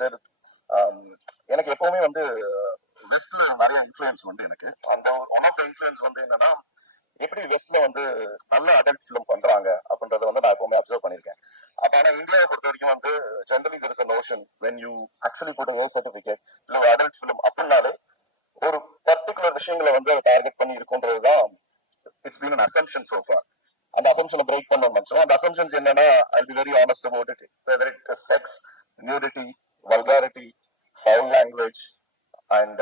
Sir எனக்கு எப்பவுமே வந்து வெஸ்ட்ல நிறைய இன்ஃபுளுன்ஸ் வந்து எனக்கு அந்த ஒன் ஆஃப் த இன்ஃபுளுன்ஸ் வந்து என்னன்னா எப்படி வெஸ்ட்ல வந்து நல்ல அடல்ட் ஃபிலிம் பண்றாங்க அப்படின்றத வந்து நான் எப்பவுமே அப்சர்வ் பண்ணிருக்கேன். அப்ப ஆனா இந்தியாவை பொறுத்த வரைக்கும் வந்து generally there is a notion when you actually போட் ஏ சர்டிபிகேட் இல்ல அடல்ட் ஃபிலிம் அப்படின்னாலே ஒரு பர்டிகுலர் விஷயங்களை வந்து அதை டார்கெட் பண்ணி இருக்குன்றதுதான் it's been an assumption so far. அந்த அசம்ஷனை பிரேக் பண்ண நினைச்சோம். அந்த அசம்ஷன்ஸ் என்னன்னா I'll be very honest about it, whether it is sex, nudity, vulgarity, foul language, and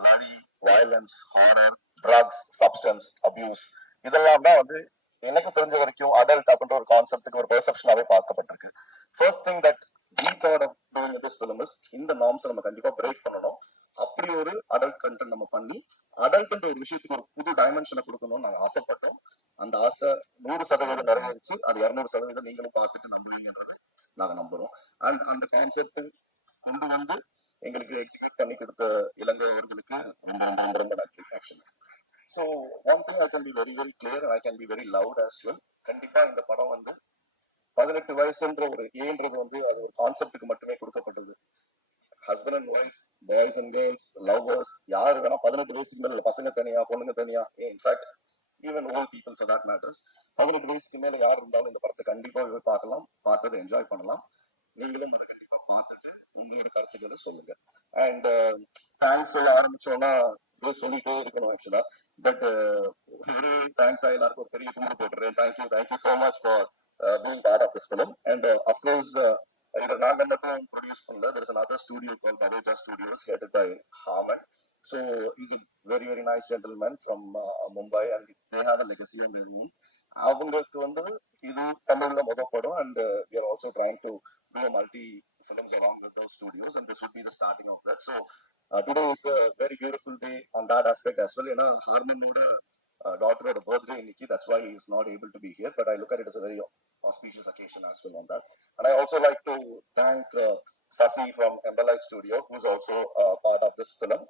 bloody violence, horror, drugs, substance abuse, இதெல்லாம் தான் வந்து எனக்கு தெரிஞ்ச வரைக்கும் அடல்ட் அப்படின்ற ஒரு கான்செப்டுக்கு ஒரு பெர்செப்ஷனாவே பார்க்கப்பட்டிருக்கு. First thing that we thought of doing this film is இந்த நார்ம்ஸ் நம்ம கண்டிப்பா பிரேக் பண்ணணும். அப்படி ஒரு அடல்ட் கண்டென்ட் நம்ம பண்ணி அடல்ட்ன்ற ஒரு விஷயத்துக்கு ஒரு புது டைமென்ஷனை கொடுக்கணும்னு நாங்க ஆசைப்பட்டோம். அந்த ஆசை 100% நிறைவேறிச்சு. அது 200% நீங்களும் பார்த்துட்டு நம்புவீங்கன்றதை நாங்க நம்புறோம். அண்ட் அந்த கான்செப்ட் கொண்டு வந்து எங்களுக்கு எக்ஸிக்யூட் பண்ணி கொடுத்த இலங்கை அவர்களுக்கு ரொம்ப ரொம்ப ரொம்ப நன்றி. Actually so one thing I can be very very clear, I can be very loud as well. கண்டிப்பா இந்த படம் வந்து 18 வயசுன்ற ஒரு ஏன்றது வந்து அது ஒரு கான்செப்டுக்கு மட்டுமே கொடுக்கப்பட்டது. Husband and wife, boys and girls, lovers, யாரு வேணா 18 வயசுக்கு மேல பசங்க தனியா பொண்ணுங்க தனியா, in fact even volt people for that matters, 18 வயசுக்கு மேல யார் இருந்தாலும் இந்த படத்தை கண்டிப்பா பார்க்கலாம், பார்த்ததை என்ஜாய் பண்ணலாம். நீங்களும் கண்டிப்பா பார்த்துட்டு உங்களோட கருத்துக்களை சொல்லுங்க. அண்ட் தேங்க்ஸ் சொல்ல ஆரம்பிச்சோம்னா சொல்லிட்டே இருக்கணும் ஆக்சுவலா. பட் ஒரு தேங்க்ஸ் எல்லாருக்கும் ஒரு பெரிய கும்பிடு போட்டுறேன். Thank you so much for being part of this film. And of course இதை நாங்க மட்டும் ப்ரொடியூஸ் பண்ணல. there is another studio called Badeja Studios headed by Harman. So he's a very very nice gentleman from Mumbai and they have a legacy on their own. அவங்களுக்கு வந்து இது தமிழ்ல முதப்படும் and we are also trying to do a multi films along with those studios and this would be the starting of that. So today is a very beautiful day on that aspect as well. ஏன்னா ஹார்மனோட daughter birthday இன்னைக்கு, that's why he is not able to be here, but I look at it as a very auspicious occasion as well on that. And I also like to thank Sasi from Emberlight Studio, who's also part of this film.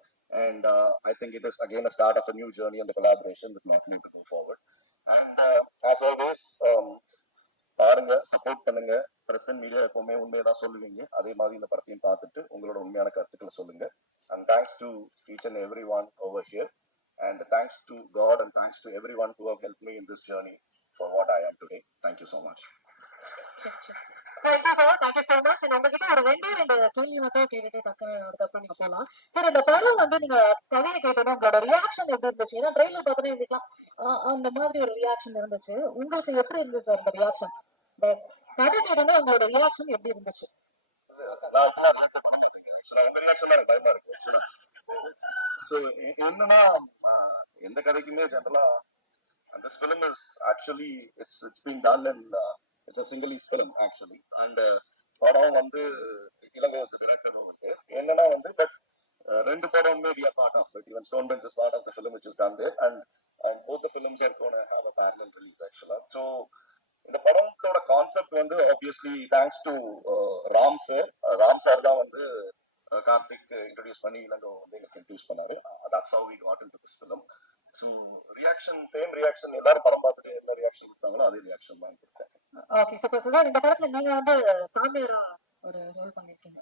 And I think it is again a start of a new journey and the collaboration with Martin to go forward. And as always, பாருங்க, support பண்ணுங்க. Present media எப்பவுமே உண்மையதான் சொல்லுவீங்க, அதே மாதிரி இந்த படத்தையும் பார்த்துட்டு உங்களோட உண்மையான கருத்துக்களை சொல்லுங்க. And thanks to each and everyone over here. And thanks to God and thanks to everyone who have helped me in this journey for what I am today. Thank you so much. Thank you so much. உங்ககிட்ட ஒரு ரெண்டு கேள்வி மட்டும் கேட்டுட்டு அதுக்கப்புறம் நீங்க போகலாம். Sir, இந்த படம் வந்து நீங்க கதையை கேட்டோம், உங்களோட ரியாக்ஷன் எப்படி இருந்துச்சு? ஏன்னா ட்ரெயிலர் பார்த்தோன்னே இருக்கலாம் அந்த மாதிரி ஒரு ரியாக்ஷன் இருந்துச்சு. உங்களுக்கு எப்படி இருந்துச்சு சார் இந்த ரியாக்ஷன்? கதை கேட்டோன்னே உங்களோட ரியாக்ஷன் எப்படி இருந்துச்சு? என்னன்னா எந்த கதைக்குமே ஜெனரலா this film is actually it's been done in it's a single use film actually. And படம் வந்து இலங்கை டிரெக்டர் என்னன்னா வந்து பட் ரெண்டு படமுமே we are part of it. Even Stone Bench is part of the film which is done there and both the films are going to have a parallel release actually. So இந்த படத்தோட concept வந்து obviously thanks to Ram sir தான் வந்து Karthik introduce பண்ணி இலங்கை வந்து எங்களுக்கு introduce பண்ணாரு. that's how we got into this film. So reaction, same reaction, எல்லாரும் படம் பார்த்துட்டு என்ன ரியாக்ஷன் கொடுத்தாங்களோ அதே ரியாக்ஷன் தான் கொடுத்தேன். Okay super sir. இந்த படத்துல நீங்க வந்து சாமியாரா ஒரு ரோல் பண்ணிருக்கீங்க.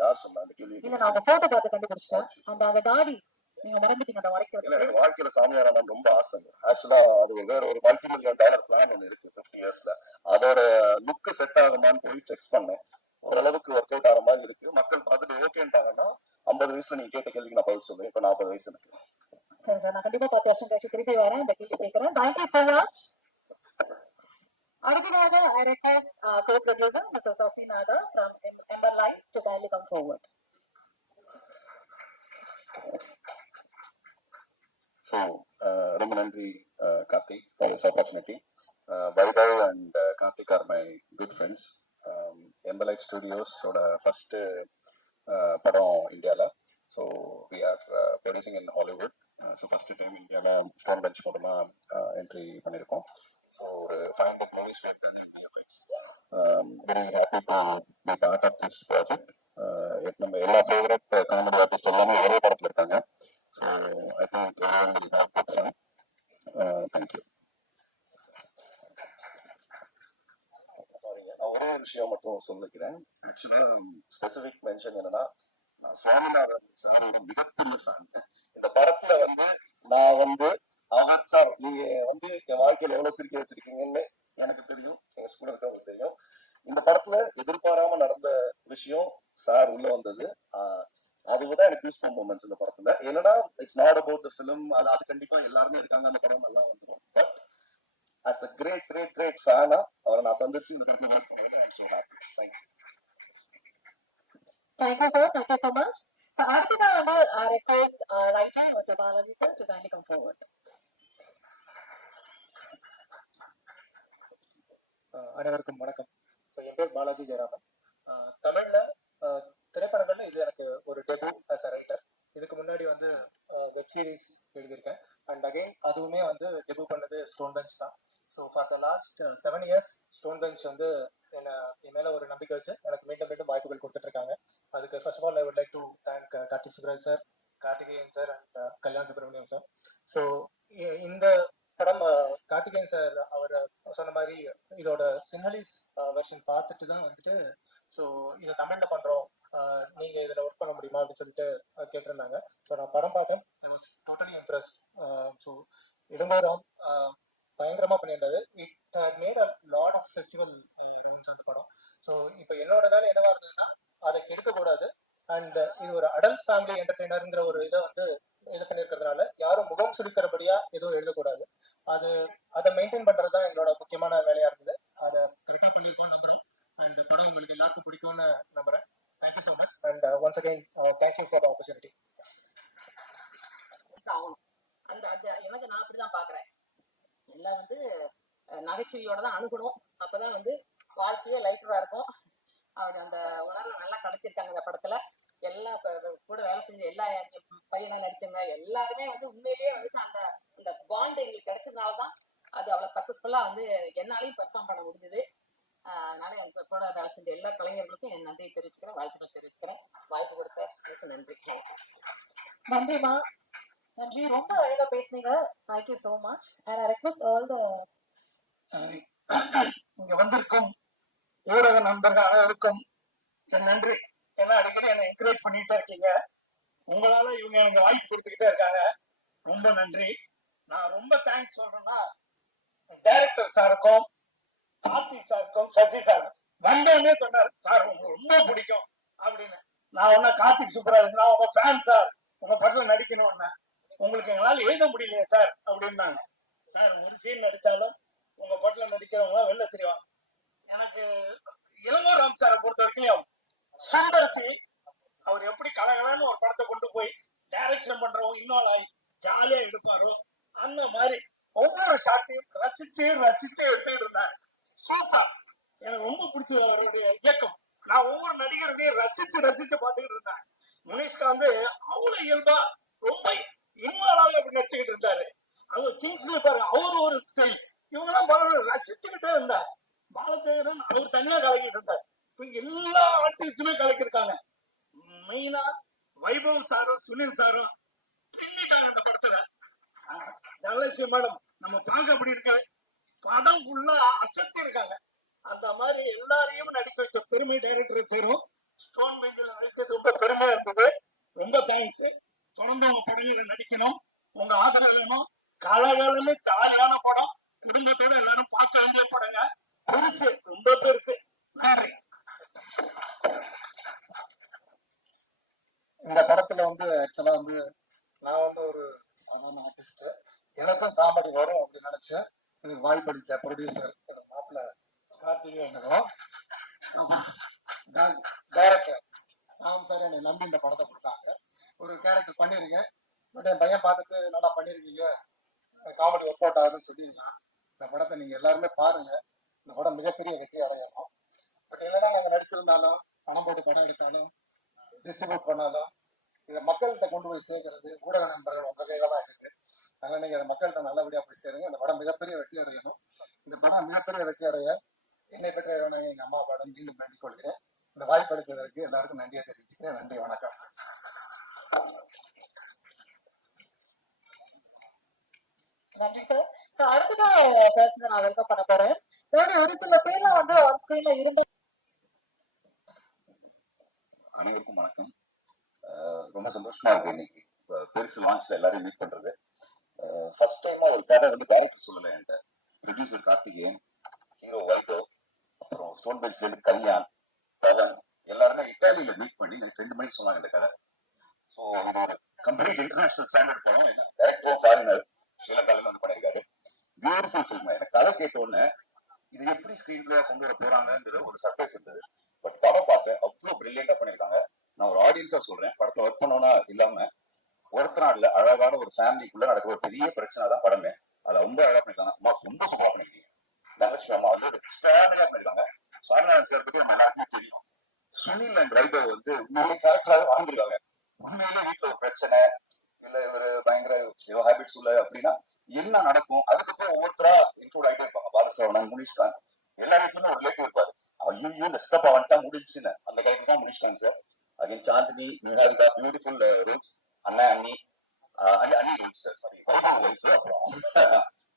யார் சொன்னா அந்த கேள்வி? இல்ல, நான் உங்க போட்டோ பார்த்து கண்டுபிடிச்சேன். அந்த தாடி நீங்க மறந்துட்டீங்க அந்த வரைக்கும். இல்ல, எனக்கு வாழ்க்கையில சாமியாரா நான் ரொம்ப ஆசைங்க. ஆக்சுவலா அது வேற ஒரு $multi-million பிளான் ஒன்று இருக்கு 50 yearsல. அதோட லுக் செட் ஆகுமான்னு போய் செக் பண்ணேன். ஓரளவுக்கு ஒர்க் அவுட் ஆகிற மாதிரி இருக்கு. மக்கள் பார்த்துட்டு ஓகேன்ட்டாங்கன்னா 50 வயசுல நீங்க கேட்ட கேள்விக்கு நான் பதில் சொல்லுவேன். இப்ப 40 வயசு எனக்கு. சரி சார், நான் கண்டிப்பா 10 வருஷம் கழிச்சு திருப்பி வரேன், இந்த கேள்வி கேட்கிறேன். Thank you so much. அடுத்ததாக I request co-producer Mr. Sasinada from Emberlight to kindly come forward. So ரொம்ப நன்றி Karthik for this opportunity. Vaibhav and Karthik are my good friends. Emberlight Studios ஓட first படம் இந்தியால. So we are producing in Hollywood. So first time இந்தியால Stone Bench மூலமா entry பண்ணியிருக்கோம். So ஒரு 500 movies very happy to be part of this project. நம்ம எல்லா favourite comedy artist எல்லாமே ஒரே படத்துல இருக்காங்க. So I think everyone will have good fun. Thank you. ஒரு விஷயம் மட்டும் சொல்லிக்கிறேன். ஆக்சுவலா ஸ்பெசிபிக் மென்ஷன் என்னன்னா, நான் சுவாமிநாதன் சார் ஒரு மிகப்பெரிய ஃபேன். இந்த படத்துல வந்து நான் வந்து அவர் சார் நீங்க வந்து என் வாழ்க்கையில எவ்வளவு சிரிக்க வச்சிருக்கீங்கன்னு எனக்கு தெரியும், எங்க ஸ்கூல்ல இருக்கவங்களுக்கு தெரியும். இந்த படத்துல எதிர்பாராம நடந்த விஷயம் சார் உள்ள வந்தது. அதுதான் எனக்கு யூஸ் பண்ண மூமெண்ட்ஸ் இந்த படத்துல. என்னன்னா it's not about the film. அது கண்டிப்பா எல்லாருமே இருக்காங்க, அந்த படம் எல்லாம் வந்துடும். But as a great fan அவரை நான் சந்திச்சு இந்த படத்துல work பண்ணது I'm so happy. Thank you. Thank you, sir. Thank you so much. So, அடுத்ததா வந்து request writer Mr. Balaji sir to kindly come forward. அனைவருக்கும் வணக்கம். என் பேர் பாலாஜி ஜெயராமன். தமிழ்ல திரைப்படங்கள்ல இது எனக்கு ஒரு டெபியூ ஆஸ் அ ரைட்டர். இதுக்கு முன்னாடி வந்து வெப் சீரிஸ் எழுதியிருக்கேன். அண்ட் அகைன் அதுவுமே வந்து டெபியூ பண்ணது ஸ்டோன் பெஞ்ச் தான். So for the last 7 years stone bench வந்து என் மேலே ஒரு நம்பிக்கை வச்சு எனக்கு மீண்டும் மீண்டும் வாய்ப்புகள் கொடுத்துட்டு இருக்காங்க. அதுக்கு first of all I would like to thank Karthik Subraj sir, Karthikeyan sir and Kalyan Subramaniam sir. So இந்த படம் கார்த்திகேயன் சார் அவர் சொன்ன மாதிரி இதோட சின்னலிஸ் வெர்ஷன் பார்த்துட்டு தான் வந்துட்டு ஸோ இதை தமிழில் பண்ணுறோம், நீங்கள் இதில் ஒர்க் பண்ண முடியுமா அப்படின்னு சொல்லிட்டு கேட்டிருந்தாங்க. ஸோ நான் படம் பார்த்தேன். I was totally impress. So இடும்போராம் பயங்கரமாக பண்ணியிருந்தாரு. It made a lot of festival rounds அந்த படம். ஸோ இப்போ என்னோட வேலை என்னவா இருந்ததுன்னா அதை கெடுக்கக்கூடாது. அண்ட் இது ஒரு அடல்ட் ஃபேமிலி என்டர்டெய்னருங்கிற ஒரு இதை வந்து இது பண்ணியிருக்கிறதுனால யாரும் முகம் சுளிக்கிறபடியா எதுவும் எழுதக்கூடாது. அதை மெயின்டைன் பண்றது தான் எங்களோட முக்கியமான வேலையா இருந்தது. அதை கரெக்டாக பண்ணியிருக்கோம் நம்புறேன். அண்ட் படம் உங்களுக்கு எல்லாருக்கும் பிடிக்கும்னு நம்புறேன். Thank you so much and once again thank you for the opportunity. அந்த எனக்கு நான் அப்படிதான் பாக்குறேன். எல்லாம் வந்து நகைச்சுவையோட தான் அணுகணும். அப்பதான் வந்து வாழ்க்கையே லைட்டரா இருக்கும். அப்படி அந்த உணர்வு நல்லா கடத்திருக்காங்க இந்த படத்துல. எல்லா கூட வேலை செஞ்ச எல்லா பையனா நடிச்சவங்க எல்லாருமே வந்து உண்மையிலேயே வந்து அந்த இந்த பாண்ட் எங்களுக்கு கிடைச்சதுனாலதான் அது அவ்வளவு சக்சஸ்ஃபுல்லா வந்து என்னாலையும் பெர்ஃபார்ம் பண்ண முடிஞ்சது. அதனால எங்க கூட வேலை செஞ்ச எல்லா கலைஞர்களுக்கும் என் நன்றியை தெரிவிச்சுக்கிறேன், வாழ்த்துக்கள் தெரிவிச்சுக்கிறேன். வாய்ப்பு கொடுத்த நன்றி. நன்றிமா, நன்றி. ரொம்ப அழகா பேசுனீங்க. Thank you so much. And I request all the இங்க வந்திருக்கும் ஊடக நண்பர்கள் அனைவருக்கும் என் நன்றி. ஏன்னா அடிக்கடி என்னை என்கரேஜ் பண்ணிட்டே இருக்கீங்க. உங்களால இவங்க எனக்கு வாய்ப்பு கொடுத்துக்கிட்டே இருக்காங்க. ரொம்ப நன்றி. நான் ரொம்ப தேங்க்ஸ் சொல்றேன்னா டைரக்டர் சாருக்கும் கார்த்திக் சாருக்கும் சசி சார் வந்தோடனே சொன்னார், சார் உங்களுக்கு ரொம்ப பிடிக்கும் அப்படின்னு. நான் ஒன்னா கார்த்திக் சுப்ராஜ், நான் உங்க ஃபேன் சார், உங்க படத்துல நடிக்கணும்னா உங்களுக்கு எங்களால எழுத முடியலையே சார் அப்படின்னாங்க. சார் ஒரு சீன் நடிச்சாலும் உங்க படத்துல நடிக்கிறவங்க வெளில தெரியும். எனக்கு இளங்கோராம் சாரை பொறுத்த வரைக்கும் சுந்தர்சி அவர் எப்படி கலகலன்னு ஒரு படத்தை கொண்டு போய் டைரக்ஷன் பண்றவங்க இன்வால்வ் ஆகி ஜாலியா எடுப்பாரு. அந்த மாதிரி ஒவ்வொரு ஷாட்டையும் ரசிச்சு எடுத்துக்கிட்டு இருந்தார். சூப்பர். எனக்கு ரொம்ப பிடிச்சது அவருடைய இயக்கம். நான் ஒவ்வொரு நடிகர்களையும் ரசிச்சு பார்த்துக்கிட்டு இருந்தேன். முனிஷ்கா வந்து அவ்வளவு இயல்பா ரொம்ப இன்வால்வ் அப்படி நடிச்சுக்கிட்டு இருந்தாரு. அவங்க கிங்ஸ்ல பாரு, அவரு ஒரு ஸ்டைல், இவங்கெல்லாம் பரவாயில்ல ரசிச்சுக்கிட்டே இருந்தார். பாலச்சேகரன் அவர் தனியா கலக்கிட்டு இருந்தார். எல்லா ஆர்டிஸ்டுமே கலக்கிருக்காங்க. மெயினா வைபவ் சாரும் சுனில் சாரும் பின்னிட்டாங்க அந்த படத்துல. தனலட்சுமி மேடம் நம்ம பார்க்க அப்படி இருக்கு, படம் ஃபுல்லா அசத்தி இருக்காங்க. அந்த மாதிரி எல்லாரையும் நடிக்க வச்ச பெருமை டைரக்டர் சேரும். ஸ்டோன் பெஞ்சில் நடித்தது ரொம்ப பெருமையா இருந்தது. ரொம்ப தேங்க்ஸ். தொடர்ந்து உங்க படங்களை நடிக்கணும், உங்க ஆதரவு வேணும். கலகலன்னு ஜாலியான படம், குடும்பத்தோட எல்லாரும் பார்க்க வேண்டிய படங்க. பெருசு, ரொம்ப பெருசு. நன்றி. இந்த படத்துல வந்து ஆக்சுவலா வந்து நான் வந்து ஒரு சாதாரண ஆர்டிஸ்ட், எனக்கும் காமெடி வரும் அப்படின்னு நினைச்சேன். இதுக்கு வாய்ப்பளித்த ப்ரொடியூசர் மாப்பிள்ள கார்த்திகேயனுக்கும் டைரக்டர் ராம் சார் என்னை நம்பி இந்த படத்தை கொடுத்தாங்க. ஒரு கேரக்டர் பண்ணிருக்கேன். பட் என் பையன் பார்த்துட்டு நல்லா பண்ணிருக்கீங்க, காமெடி ஒர்க் அவுட் ஆகுதுன்னு சொல்லியிருக்கான். இந்த படத்தை நீங்க எல்லாருமே பாருங்க. இந்த படம் மிகப்பெரிய வெற்றி அடையணும். பட் இல்லைன்னா நாங்கள் நடிச்சிருந்தாலும், பணம் போட்டு படம் எடுத்தாலும், டிஸ்ட்ரிபியூட் பண்ணாலும், இதை மக்கள்கிட்ட கொண்டு போய் சேர்க்கறது ஊடக நண்பர்கள் உங்க கையில தான் இருக்கு. அதனால நீங்க அதை மக்கள்கிட்ட நல்லபடியா போய் சேருங்க. இந்த படம் மிகப்பெரிய வெற்றி அடையணும். இந்த படம் மிகப்பெரிய வெற்றி அடைய என்னை பெற்ற எங்க அம்மா படம் மீண்டும் நன்றி கொள்கிறேன். இந்த வாய்ப்பு அளித்ததற்கு எல்லாருக்கும் நன்றியை தெரிவிச்சுக்கிறேன். நன்றி, வணக்கம். நன்றி சார். அடுத்ததான் பேசுன நான் வெல்கம் பண்ண போறேன். ஒரு சில பேர்லாம் வந்து ஆன் ஸ்கிரீன்ல இருந்து அனைவருக்கும் வணக்கம். ரொம்ப சந்தோஷமா இருக்கு இன்னைக்கு பெருசு லான்ச்ல எல்லாரையும் மீட் பண்றது. ஃபர்ஸ்ட் டைமா ஒரு கதை வந்து டைரக்டர் சொல்லல என்கிட்ட. ப்ரொடியூசர் கார்த்திகேயன், ஹீரோ வைகோ, அப்புறம் ஸ்டோன் பெஞ்ச்ல கல்யாண், பவன் எல்லாருமே இட்டாலியில மீட் பண்ணி எனக்கு 2 மணிக்கு சொன்னாங்க இந்த கதை. ஸோ இது ஒரு கம்ப்ளீட் இன்டர்நேஷனல் ஸ்டாண்டர்ட் படம். டேரக்டரும் ஃபாரினர் ஸ்ரீலங்கால வந்து பண்ணியிருக்காரு. Beautiful film. எனக்கு கதை கேட்ட உடனே இது எப்படி ஸ்கிரீன் பிளேயா கொண்டு வர போறாங்கிற ஒரு சர்ப்ரைஸ் இருந்தது. பட் படம் பார்த்தேன், அவ்வளவு பிரில்லியண்டா பண்ணிருக்காங்க. நான் ஒரு ஆடியன்ஸா சொல்றேன், படத்தை ஒர்க் பண்ணோம்னா இல்லாம ஒருத்தனால அழகான ஒரு ஃபேமிலிக்குள்ள நடக்கிற ஒரு பெரிய பிரச்சனை தான் படமே. அதை ரொம்ப அழகா பண்ணிருக்காங்க. அம்மா ரொம்ப சூப்பரா பண்ணிருக்கீங்க. தங்கச்சி அம்மா வந்து பண்ணிருக்காங்க. சாமிநாதன் சார் பத்தி நம்ம எல்லாருக்குமே தெரியும். சுனில் அண்ட் ரைடோ வந்து உண்மையிலே கேரக்டராக வாழ்ந்துருக்காங்க. உண்மையிலே வீட்டுல ஒரு பிரச்சனை இல்ல இவரு பயங்கர ஹேபிட்ஸ் உள்ள அப்படின்னா என்ன நடக்கும், அதுக்கப்புறம் ஒவ்வொருத்தரா இன்க்ளூட் ஆகிட்டே இருப்பாங்க. பாலசரவணன், முனிஷ்கான், எல்லா வீட்லயுமே ஒரு ரிலேட்டிவ் இருப்பாரு. ஐயோ இந்த ஸ்டெப்பா வந்துட்டா முடிஞ்சுன்னு அந்த கைக்கு தான் Munishkanth sir. Again Chandini, Niharika, beautiful roles. அண்ணா அண்ணி அண்ணி ரோல்ஸ் சார், சாரி ஒய்ஃப். அப்புறம்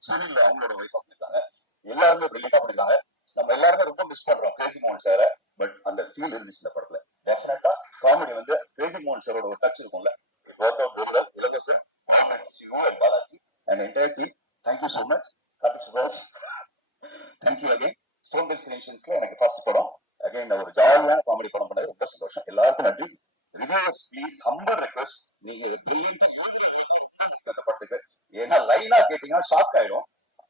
சுனில் அவங்களோட ஒய்ஃப் பண்ணிருக்காங்க. எல்லாருமே பிரில்லியண்டா பண்ணிருக்காங்க. நம்ம எல்லாருமே ரொம்ப மிஸ் பண்றோம் கிரேசி மோகன் சார. பட் அந்த ஃபீல் இருந்துச்சு இந்த படத்துல. டெஃபினட்டா காமெடி வந்து கிரேசி மோகன் சாரோட ஒரு டச் இருக்கும்ல. இளவரசர் Balaji and entire team, thank you so much. Happy Subhas. Thank you again. Stone Base Creationsல எனக்கு ஃபர்ஸ்ட் படம். அகைன் ஒரு ஜாலியான காமெடி படம் பண்ணது ரொம்ப சந்தோஷம். எல்லாருக்கும் நன்றி. ரிவ்யூவர்ஸ் ப்ளீஸ் ஹம்பர் ரெக்வெஸ்ட், நீங்க அந்த படத்துக்கு ஏன்னா லைனா கேட்டீங்கன்னா ஷாக் ஆயிடும்.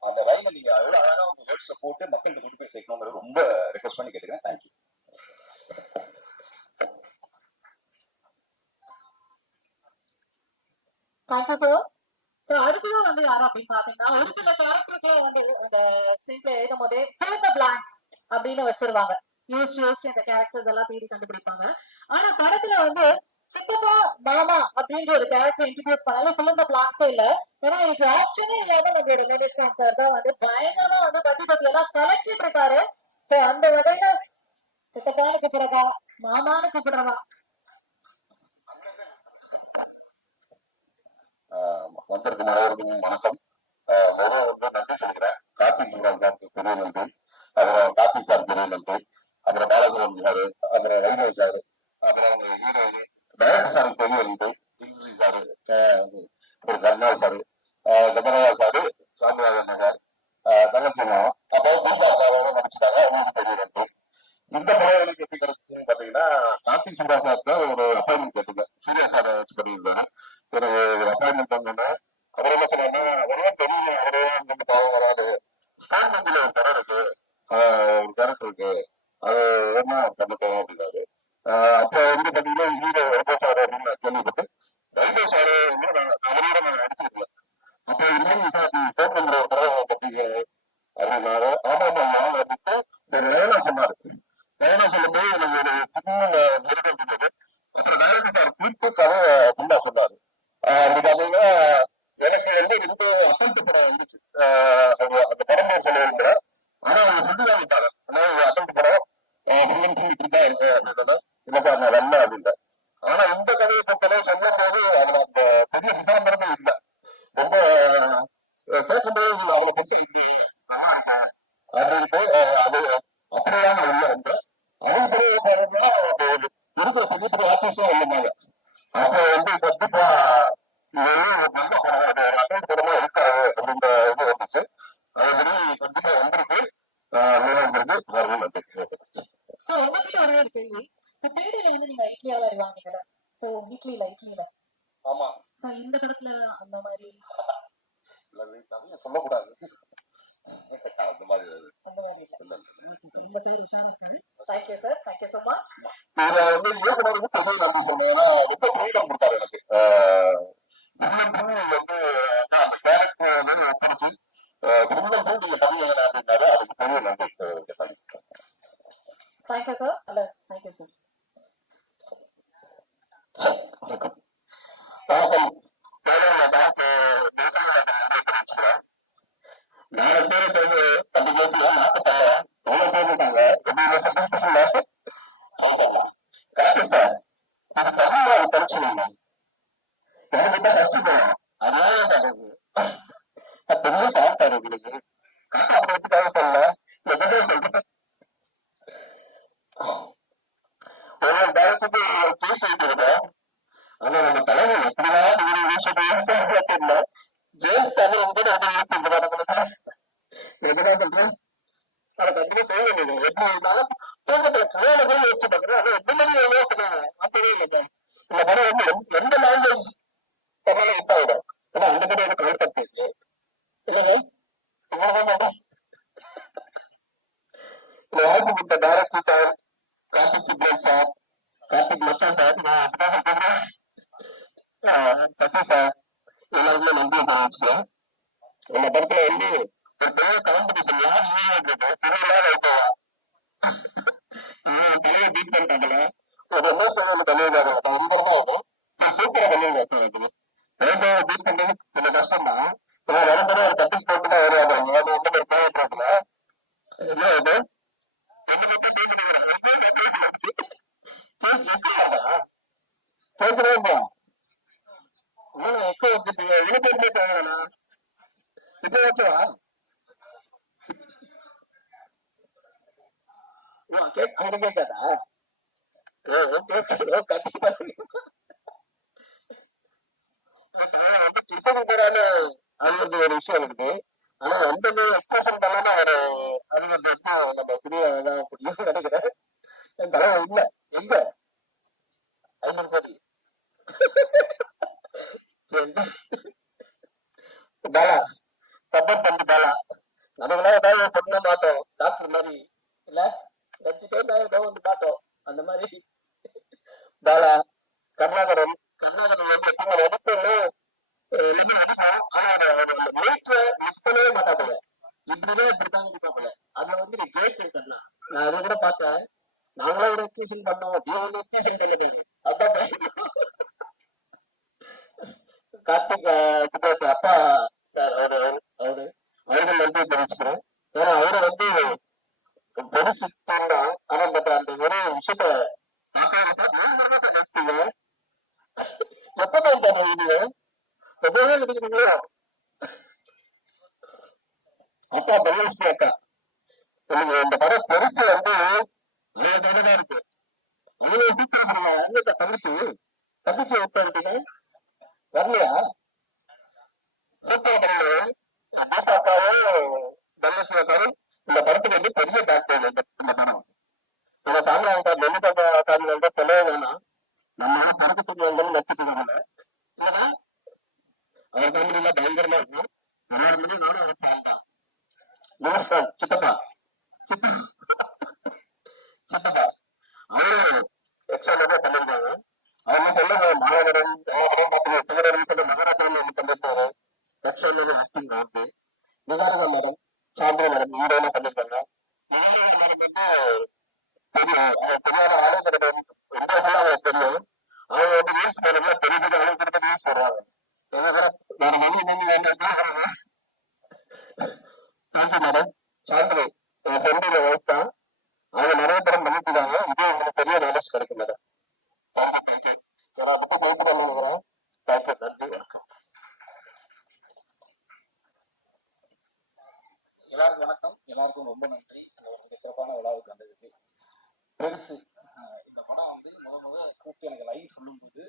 அந்த லைனை நீங்க எவ்வளவு அழகா உங்க வேர்ட்ஸ்ல போட்டு மக்களுக்கு கொண்டு போய் சேர்க்கணுங்கிறது ரொம்ப ரெக்வெஸ்ட் பண்ணி கேட்டுக்கிறேன். தேங்க்யூ. Thank you sir. ஸோ அடுத்ததான் வந்து யாரும் அப்படின்னு பாத்தீங்கன்னா, ஒரு சில கேரக்டருக்கு வந்து இந்த ஸ்கிரீன் பிளே எழுதும் போதே fill the blanks அப்படின்னு வச்சிருவாங்க. யோசிச்சு இந்த கேரக்டர்ஸ் எல்லாம் தேடி கண்டுபிடிப்பாங்க. ஆனா படத்துல வந்து சித்தப்பா மாமா அப்படின்ற ஒரு கேரக்டர் இன்ட்ரடியூஸ் பண்ணாலும் fill the blanks இல்ல. ஏன்னா எனக்கு ஆப்ஷனே இல்லாம நம்மளோட ரிலேஷன் சார் தான் வந்து பயங்கரமா வந்து பத்தி எல்லாம் கலக்கிட்டு இருக்காரு. ஸோ அந்த வகையில சித்தப்பான்னு கூப்பிடுறதா மாமான்னு கூப்பிடுறதா? வந்திருக்கும் அனைவருக்கும் வணக்கம். முதல்ல நன்றி சொல்கிறேன். கார்த்திக் சுப்ராஜ் சாருக்கு பெரிய நன்றி, அப்புறம் கார்த்திக் சார் பெரிய நன்றி, அப்புறம் பாலசுப்ரமணியம் சாரு, அப்புறம் வைகோ சாரு, அப்புறம் டைரக்டர் சாருக்கு பெரிய நன்றி, டிங்ஸ்லி சாரு, ஒரு கர்ணா சாரு, கபராஜா சாரு, சாமிநாதன் சார், தங்கச்சிமா, அப்புறம் தீபா சாரோட நடிச்சிட்டாங்க. அவங்களுக்கு பெரிய நன்றி. இந்த படம் எனக்கு எப்படி கிடைச்சிச்சுன்னு பாத்தீங்கன்னா, கார்த்திக் சுப்ராஜ் சார்க்கு ஒரு அப்பாயின்மெண்ட் கேட்டுங்க. சூர்யா சாரை வச்சு பண்ணியிருந்தேன். ஒரு அப்பாயின்மெண்ட் பண்ணேன். அவர் என்ன சொன்னாங்க, அவரெல்லாம் தெரியல, அவரே வந்து பாவம் வராது, ஸ்டாண்ட் பந்தில ஒரு படம் இருக்கு, ஒரு கேரக்டர் இருக்கு, அது என்ன பண்ணட்டும் அப்படின்னாரு. அப்ப வந்து பாத்தீங்கன்னா ஹீரோ வைகோ சார் அப்படின்னு நான் கேள்விப்பட்டு, வைகோ சாரு அவரோட நான் நடிச்சிருக்கல. அப்ப இது மாதிரி சார் நீ ஃபோன் பண்ற ஒரு படம் பத்தீங்க அப்படின்னாரு. ஆமா ஆமா வந்துட்டு ஒரு லைனா சொன்னாரு. லைனா சொல்லும்போது எனக்கு ஒரு சின்ன நெருக்கம் இருந்தது. அப்புறம் டைரக்டர் சார் குறிப்பு கதை ஃபுல்லா சொன்னாரு. அப்படி பாத்தீங்கன்னா எனக்கு வந்து 2 அட்டம்ப்ட் படம் வந்துச்சு. அந்த படம் சொல்லுவாங்க, ஆனா அவங்க சொல்லி விட்டாங்க, ஆனா அட்டம்ப்ட் படம் இப்படிதான் இருக்கு அப்படின்னா இல்ல சார் நான் வரல அப்படின்ட்டேன். ஆனா இந்த கதையை பொறுத்தளவு சொல்லும் போது அதுல அந்த பெரிய விசாரணை இல்லை. ரொம்ப கேட்கும்போது அவ்வளவு பெருசா இப்படி நல்லா இருக்கேன் அப்படின்ட்டு அது அப்படியே நான் உள்ள வந்தேன். அதுக்கு பிறகு இருக்கிற பெரிய பெரிய ஆர்டிஸ்டும் வந்தாங்க. அப்ப வந்து கண்டிப்பா இது ஒரு நல்ல படம், அது ஒரு அட்டன்ட் படமா இருக்காது அப்படின்ற இது வந்துச்சு. அதுபடி கண்டிப்பா வந்திருக்கு. வந்திருக்கு வரணும். நன்றி. சோ உங்ககிட்ட ஒரே ஒரு கேள்வி. பேடையில வந்து நீங்க இட்லியால வாங்கினீங்க. சோ இட்லியில ஆமா, சோ இந்த படத்துல அந்த மாதிரி நிறைய சொல்லக்கூடாது. அந்த மாதிரி அந்த மாதிரி இல்ல. ரொம்ப பேர் உஷாரா இருக்காங்க. Thank you sir, thank you so much. இதுல வந்து இயக்குனருக்கு பெரிய நன்றி சொன்னேன். ஏன்னா ரொம்ப ஃப்ரீடம் கொடுத்தாரு எனக்கு. வந்து கேரக்டர் ஒப்பிடிச்சு நீங்க பண்ணுவீங்க அப்படின்னாரு. அதுக்கு பெரிய நன்றி. Thank you sir. அல்ல தேங்க்யூ சார். வணக்கம். வணக்கம். நாலு பேர் வந்து அந்த கேட்கல மாத்தாங்க. எவ்வளவு பேர் இருக்காங்க படிச்சுருங்க. எனக்கு தான் கஷ்டப்படும். அதான் பெரிய காட்டாரு உங்களுக்கு. காட்டா அப்படி சொல்லல. பண்றேன் எனக்கு அப்படியே செய்ய வேண்டியது எப்படி இருந்தாலும் தூக்கத்துல கல்யாணம் கூட வச்சு பாக்குறேன் ஆனா எந்த மாதிரி யோசனை அப்பவே இல்லைங்க இந்த படம் வந்து எந்த லாங்குவேஜ் பண்ணாலும் ஹிட் ஆயிடும் ஏன்னா அந்த மாதிரி ஒரு கான்செப்ட் இருக்கு இல்லைங்க இந்த வாய்ப்பு கொடுத்த director sir Karthik Subran sir Karthik மச்சான் சார் நான் அப்படிதான் சொல்றேன் சத்யா சார் எல்லாருமே நன்றி தெரிவிச்சுக்கிறேன் இந்த படத்துல வந்து ஒரு பெரிய காம்படிஷன் யார் தலையை பீட் பண்ணிட்டாங்கல்ல ஒரு எமோஷனல் பண்ணியிருக்காங்க ரொம்ப ஆகும் சூப்பரா பண்ணியிருக்காங்க ரெண்டாவது பீட் பண்றது கொஞ்சம் கஷ்டம் தான் ரெண்டு ஒரு கட்டி போட்டு தான் வருவாங்க அது வந்து ஒரு போயிட்டுல என்ன இது கேட்கவே எக்கோ விழுப்பு பேசுறாங்கண்ணா இப்ப ஓகேவா அவங்க கேட்காதா அது வந்து ஒரு விஷயம் இருக்குது ஆனா அந்த எக்ஸ்பிரஷன் பண்ணா ஒரு அது வந்து நம்ம சிறிய புரியும் நினைக்கிறேன் என் தலைவர் இல்ல எங்க 500 கோடி பாலா சப்போர்ட் பண்ணி பாலா நமக்குலாம் ஏதாவது பண்ண மாட்டோம் டாக்டர் மாதிரி இல்ல வச்சுட்டே ஏதோ ஒன்று மாட்டோம் அந்த மாதிரி பாலா கருணாகரன் வந்து எப்பவுமே எடுத்து மிஸ் பண்ணவே மாட்டாப்புல இப்படிதான் இப்படித்தான் இருப்பாப்புல அதுல வந்து நீ கேட் இருக்கல நான் அதை கூட பார்த்தேன் நாங்களும் ஒரு எக்ஸ்பிரஷன் பண்ணோம் எக்ஸ்பிரஷன் பண்ணது அதான் கார்த்திக் சுப்ராஜ் அப்பா சார் அவரு நன்றி தெரிவிச்சுக்கிறேன் ஏன்னா அவரை வந்து பொடிச்சு ஆனா பட் அந்த ஒரு விஷயத்த எப்பதான் தானே இது எப்பவே நடிக்கிறீங்களோ அப்பா பகவஸ்ரீ அக்கா இந்த படம் பெருசு வந்து தான் இருக்கு இவ்வளவு தங்கச்சி எப்ப இருக்குது வரலையா இந்த படத்துக்கு வந்து பெரிய டாக்டர் இந்த படம் நம்ம சாமியாங்க நெல்லிக்காக்கா சாமியாங்க சொல்லவே வேணாம் நம்ம படத்துக்கு வந்தாலும் நச்சுக்கிறாங்க இல்லைன்னா அவர் ஃபேமிலியில பயங்கரமா இருக்கும் நானும் சித்தப்பா சித்தப்பா அவரும் எக்ஸாம் பண்ணிருக்காங்க அவங்க சொல்லுங்க மாநகரம் மகாராஷ்டிரம் பண்ணிருப்பாரு ஆக்டிங் ஆகுது நிகாரதா மேடம் சாந்திரா மேடம் ஈரோட பண்ணிருக்காங்க தெரியும் ஆரோக்கியம் அவங்களுக்கு தெரியும் அவங்க வந்து நியூஸ் மேடம் பெரிய பெரிய அளவுக்கு நியூஸ் சொல்றாங்க ஒரு மணி நீங்க வேண்டாம் மேடம் சாந்திரி என் ஃப்ரெண்டோட ஒய்ஃப் தான் அவங்க நிறைய படம் பண்ணிட்டு இருக்காங்க இதே உங்களுக்கு பெரிய நாலேஜ் கிடைக்கும் மேடம் அதை பத்தி பேசணும்னு நினைக்கிறேன் தேங்க்யூ நன்றி வணக்கம் எல்லாருக்கும் வணக்கம் எல்லாருக்கும் ரொம்ப நன்றி ஒரு மிக சிறப்பான விழாவுக்கு வந்ததுக்கு பெருசு இந்த படம் வந்து கூப்பிட்டு எனக்கு லைன் சொல்லும்போது